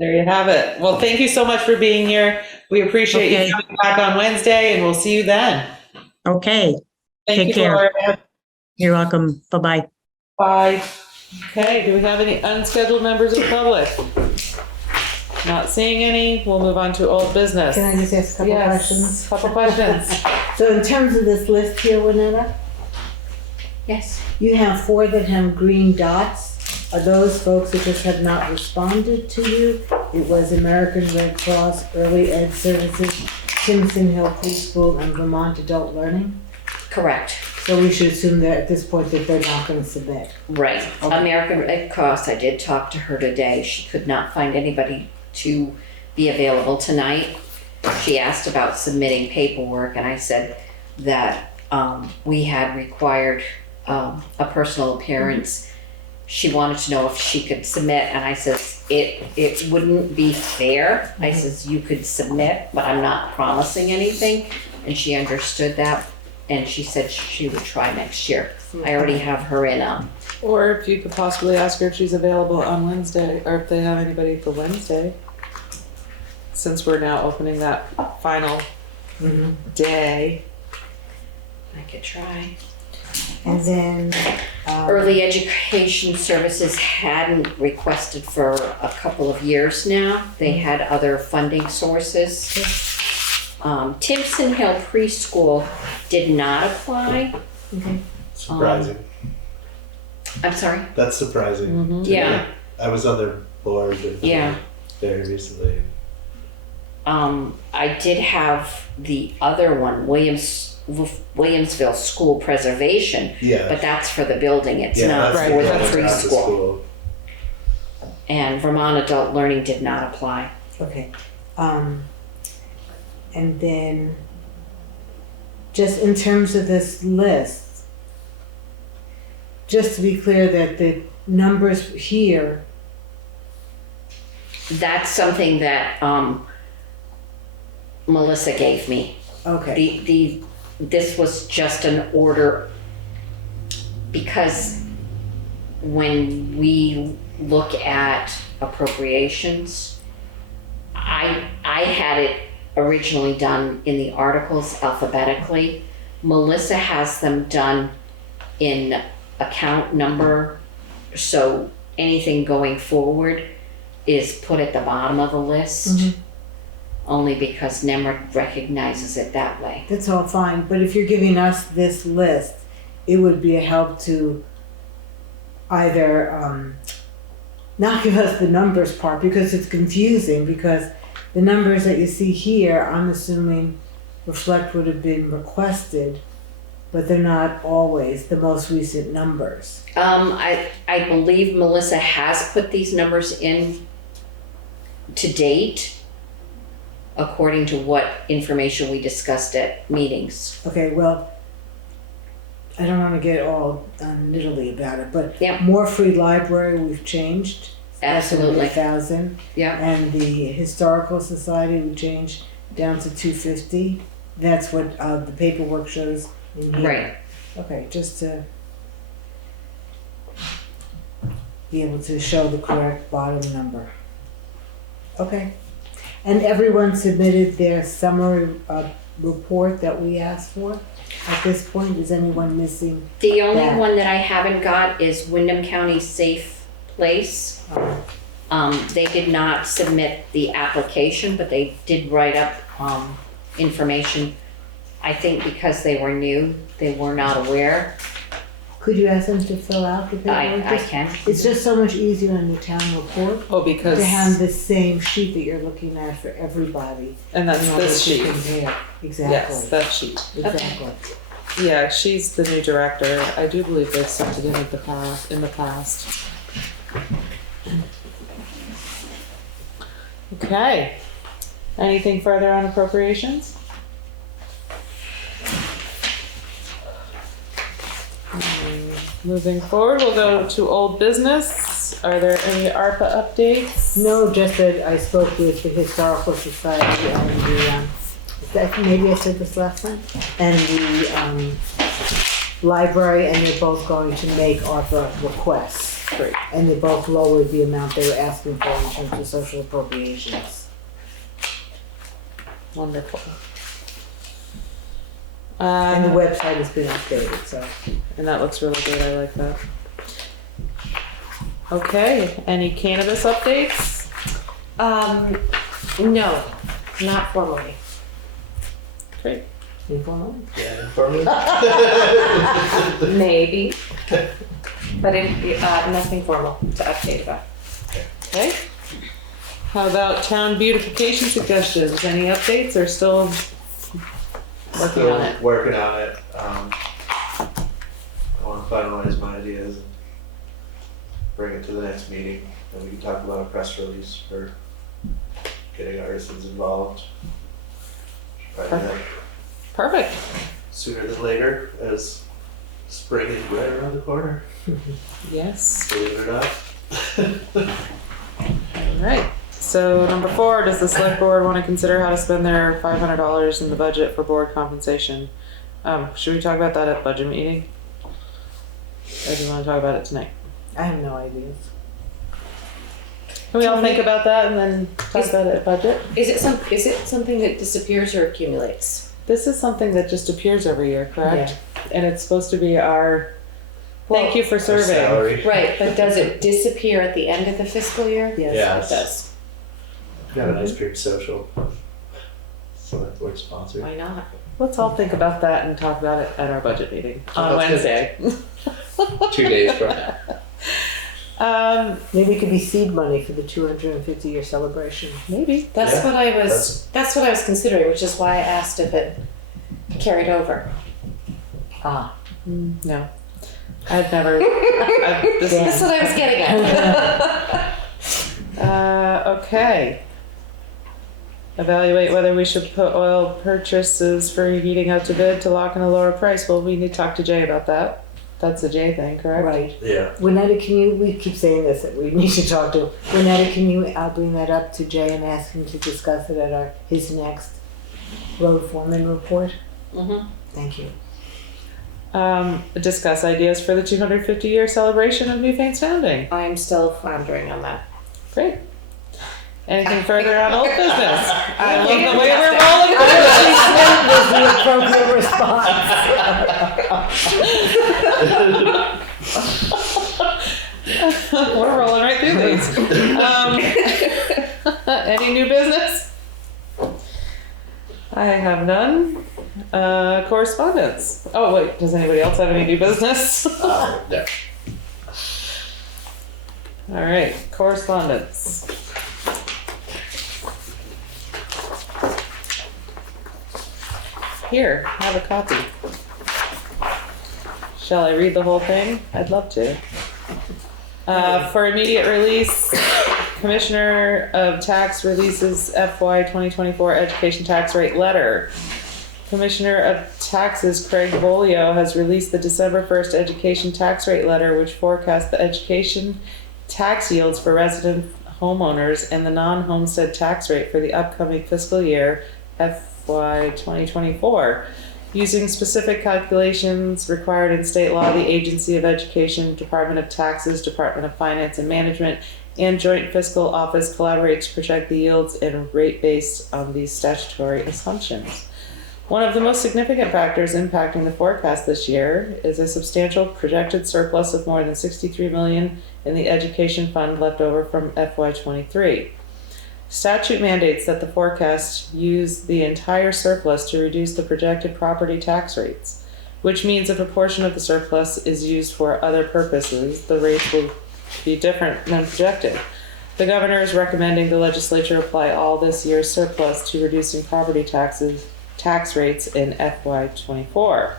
There you have it. Well, thank you so much for being here. We appreciate you coming back on Wednesday, and we'll see you then. Okay. Thank you, care. Gloria. You're welcome. Bye-bye. Bye. Okay, do we have any unscheduled members of the public? Not seeing any. We'll move on to old business. Can I just ask a couple questions? Couple questions. So in terms of this list here, Winetta, Yes. you have 4 that have green dots. Are those folks that just have not responded to you? It was American Red Cross, Early Ed Services, Timson Hill Preschool, and Vermont Adult Learning? Correct. So we should assume that at this point that they're not going to submit. Right. Okay. American Red Cross, I did talk to her today. She could not find anybody to be available tonight. She asked about submitting paperwork, and I said that we had required a personal appearance. She wanted to know if she could submit, and I says it wouldn't be fair. I says you could submit, but I'm not promising anything, and she understood that, and she said she would try next year. I already have her in. Or if you could possibly ask her if she's available on Wednesday, or if they have anybody for Wednesday, since we're now opening that final day. I could try. And then Early Education Services hadn't requested for a couple of years now. They had other funding sources. Timson Hill Preschool did not apply. Surprising. I'm sorry? That's surprising. Yeah. I was on their board very recently. I did have the other one, Williamsville School Preservation, but that's for the building. It's not for the preschool. And Vermont Adult Learning did not apply. Okay. And then just in terms of this list, just to be clear that the numbers here. That's something that Melissa gave me. Okay. This was just an order because when we look at appropriations, I had it originally done in the articles alphabetically. Melissa has them done in account number, so anything going forward is put at the bottom of the list. Only because NEMRIC recognizes it that way. That's all fine, but if you're giving us this list, it would be a help to either not give us the numbers part, because it's confusing, because the numbers that you see here, I'm assuming reflect what have been requested, but they're not always the most recent numbers. I believe Melissa has put these numbers in to date, according to what information we discussed at meetings. Okay, well, I don't want to get all niddly about it, but more free library we've changed. Absolutely. 1,000. Yeah. And the Historical Society we changed down to 250. That's what the paperwork shows in here. Right. Okay, just to be able to show the correct bottom number. Okay. And everyone submitted their summary report that we asked for at this point. Is anyone missing? The only one that I haven't got is Windham County Safe Place. They did not submit the application, but they did write up information. I think because they were new, they were not aware. Could you ask them to fill out the paperwork? I can. It's just so much easier in the town report. Oh, because to have the same sheet that you're looking at for everybody. And that's this sheet. Compare. Exactly. Yes, that sheet. Exactly. Okay. Yeah, she's the new director. I do believe they've sent it in the past. Okay. Anything further on appropriations? Moving forward, we'll go to old business. Are there any ARPA updates? No, just that I spoke with the Historical Society and maybe I said this last time, and the library, and they're both going to make ARPA requests. Great. And they both lowered the amount they were asking for in terms of social appropriations. Wonderful. And the website has been updated, so. And that looks really good. I like that. Okay, any cannabis updates? No, not formally. Great. Informal? Yeah, informally. Maybe. But nothing formal to update about. Okay. How about town beautification suggestions? Any updates or still working on it? Working on it. I want to finalize my ideas and bring it to the next meeting, and we can talk about a press release for getting artisans involved. Probably do that Perfect. sooner than later, as spring is right around the corner. Yes. Believe it or not. All right. So number 4, does the select board want to consider how to spend their $500 in the budget for board compensation? Should we talk about that at budget meeting? Or do you want to talk about it tonight? I have no ideas. Can we all think about that and then talk about it at budget? Is it something that disappears or accumulates? This is something that just appears every year, correct? And it's supposed to be our thank you for serving. Salary. Right, but does it disappear at the end of the fiscal year? Yes. Yes. It does. Got an ice cream social. Select board sponsor. Why not? Let's all think about that and talk about it at our budget meeting on Wednesday. 2 days from now. Maybe it could be seed money for the 250-year celebration. Maybe. That's what I was considering, which is why I asked if it carried over. No. I've never. This That's what I was getting at. Okay. Evaluate whether we should put oil purchases for heating out to bid to lock in a lower price. Well, we need to talk to Jay about that. That's a Jay thing, correct? Right. Yeah. Winetta, we keep saying this, that we need to talk to. Winetta, can you bring that up to Jay and ask him to discuss it at his next road foreman report? Mm-hmm. Thank you. Discuss ideas for the 250-year celebration of Newfane's founding. I'm still floundering on that. Great. Anything further on old business? I love the way we're rolling through this. We're rolling right through these. Any new business? I have none. Correspondence. Oh wait, does anybody else have any new business? No. All right, correspondence. Here, have a copy. Shall I read the whole thing? I'd love to. For immediate release, Commissioner of Tax releases FY 2024 education tax rate letter. Commissioner of Taxes Craig Bolio has released the December 1st education tax rate letter, which forecasts the education tax yields for resident homeowners and the non-homestead tax rate for the upcoming fiscal year FY 2024. Using specific calculations required in state law, the Agency of Education, Department of Taxes, Department of Finance and Management, and Joint Fiscal Office collaborate to project the yields and rate based on these statutory assumptions. One of the most significant factors impacting the forecast this year is a substantial projected surplus of more than $63 million in the education fund left over from FY23. Statute mandates that the forecast use the entire surplus to reduce the projected property tax rates, which means if a portion of the surplus is used for other purposes, the rates will be different than projected. The governor is recommending the legislature apply all this year's surplus to reducing property tax rates in FY24.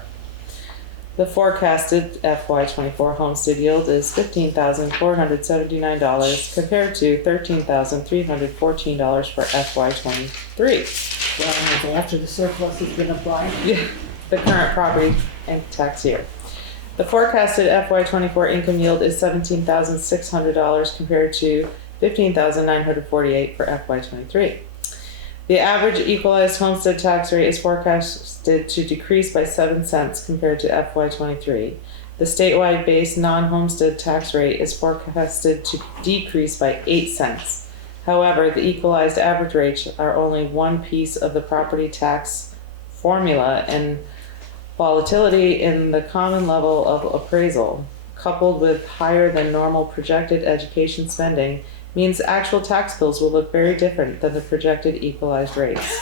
The forecasted FY24 homestead yield is $15,479 compared to $13,314 for FY23. Well, after the surplus has been applied. Yeah, the current property and tax year. The forecasted FY24 income yield is $17,600 compared to $15,948 for FY23. The average equalized homestead tax rate is forecasted to decrease by 7 cents compared to FY23. The statewide base non-homestead tax rate is forecasted to decrease by 8 cents. However, the equalized average rates are only one piece of the property tax formula, and volatility in the common level of appraisal, coupled with higher than normal projected education spending, means actual tax bills will look very different than the projected equalized rates.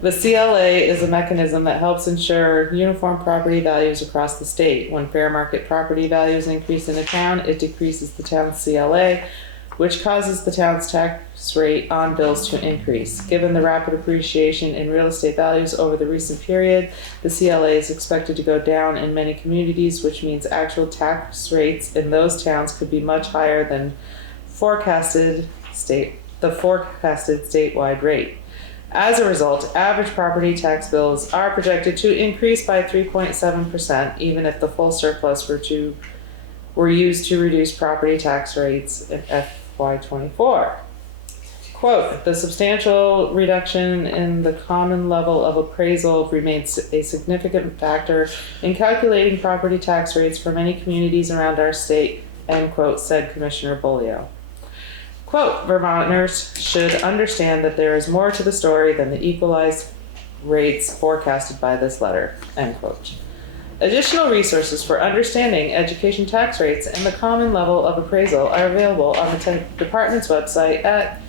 The CLA is a mechanism that helps ensure uniform property values across the state. When fair market property values increase in a town, it decreases the town's CLA, which causes the town's tax rate on bills to increase. Given the rapid appreciation in real estate values over the recent period, the CLA is expected to go down in many communities, which means actual tax rates in those towns could be much higher than the forecasted statewide rate. As a result, average property tax bills are projected to increase by 3.7%, even if the full surplus were used to reduce property tax rates in FY24. Quote, the substantial reduction in the common level of appraisal remains a significant factor in calculating property tax rates for many communities around our state, end quote, said Commissioner Bolio. Quote, Vermonters should understand that there is more to the story than the equalized rates forecasted by this letter, end quote. Additional resources for understanding education tax rates and the common level of appraisal are available on the department's website at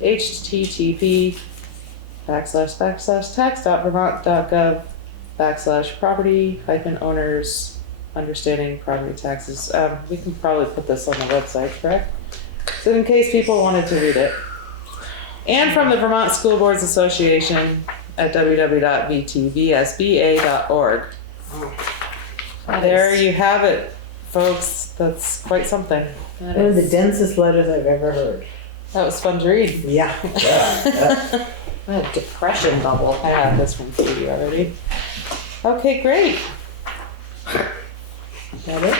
http://tax.vermont.gov/property-owners understanding property taxes. We can probably put this on the website, correct? So in case people wanted to read it. And from the Vermont School Boards Association at www.vtvsba.org. There you have it, folks. That's quite something. One of the densest letters I've ever heard. That was fun to read. Yeah. I had a depression bubble. I have this one for you already. Okay, great. That it?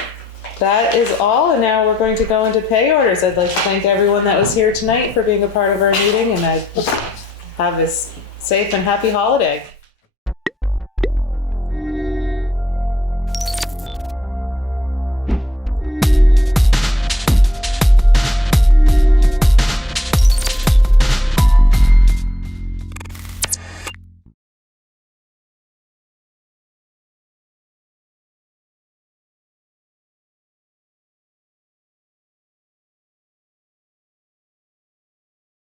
That is all, and now we're going to go into pay orders. I'd like to thank everyone that was here tonight for being a part of our meeting, and I have a safe and happy holiday.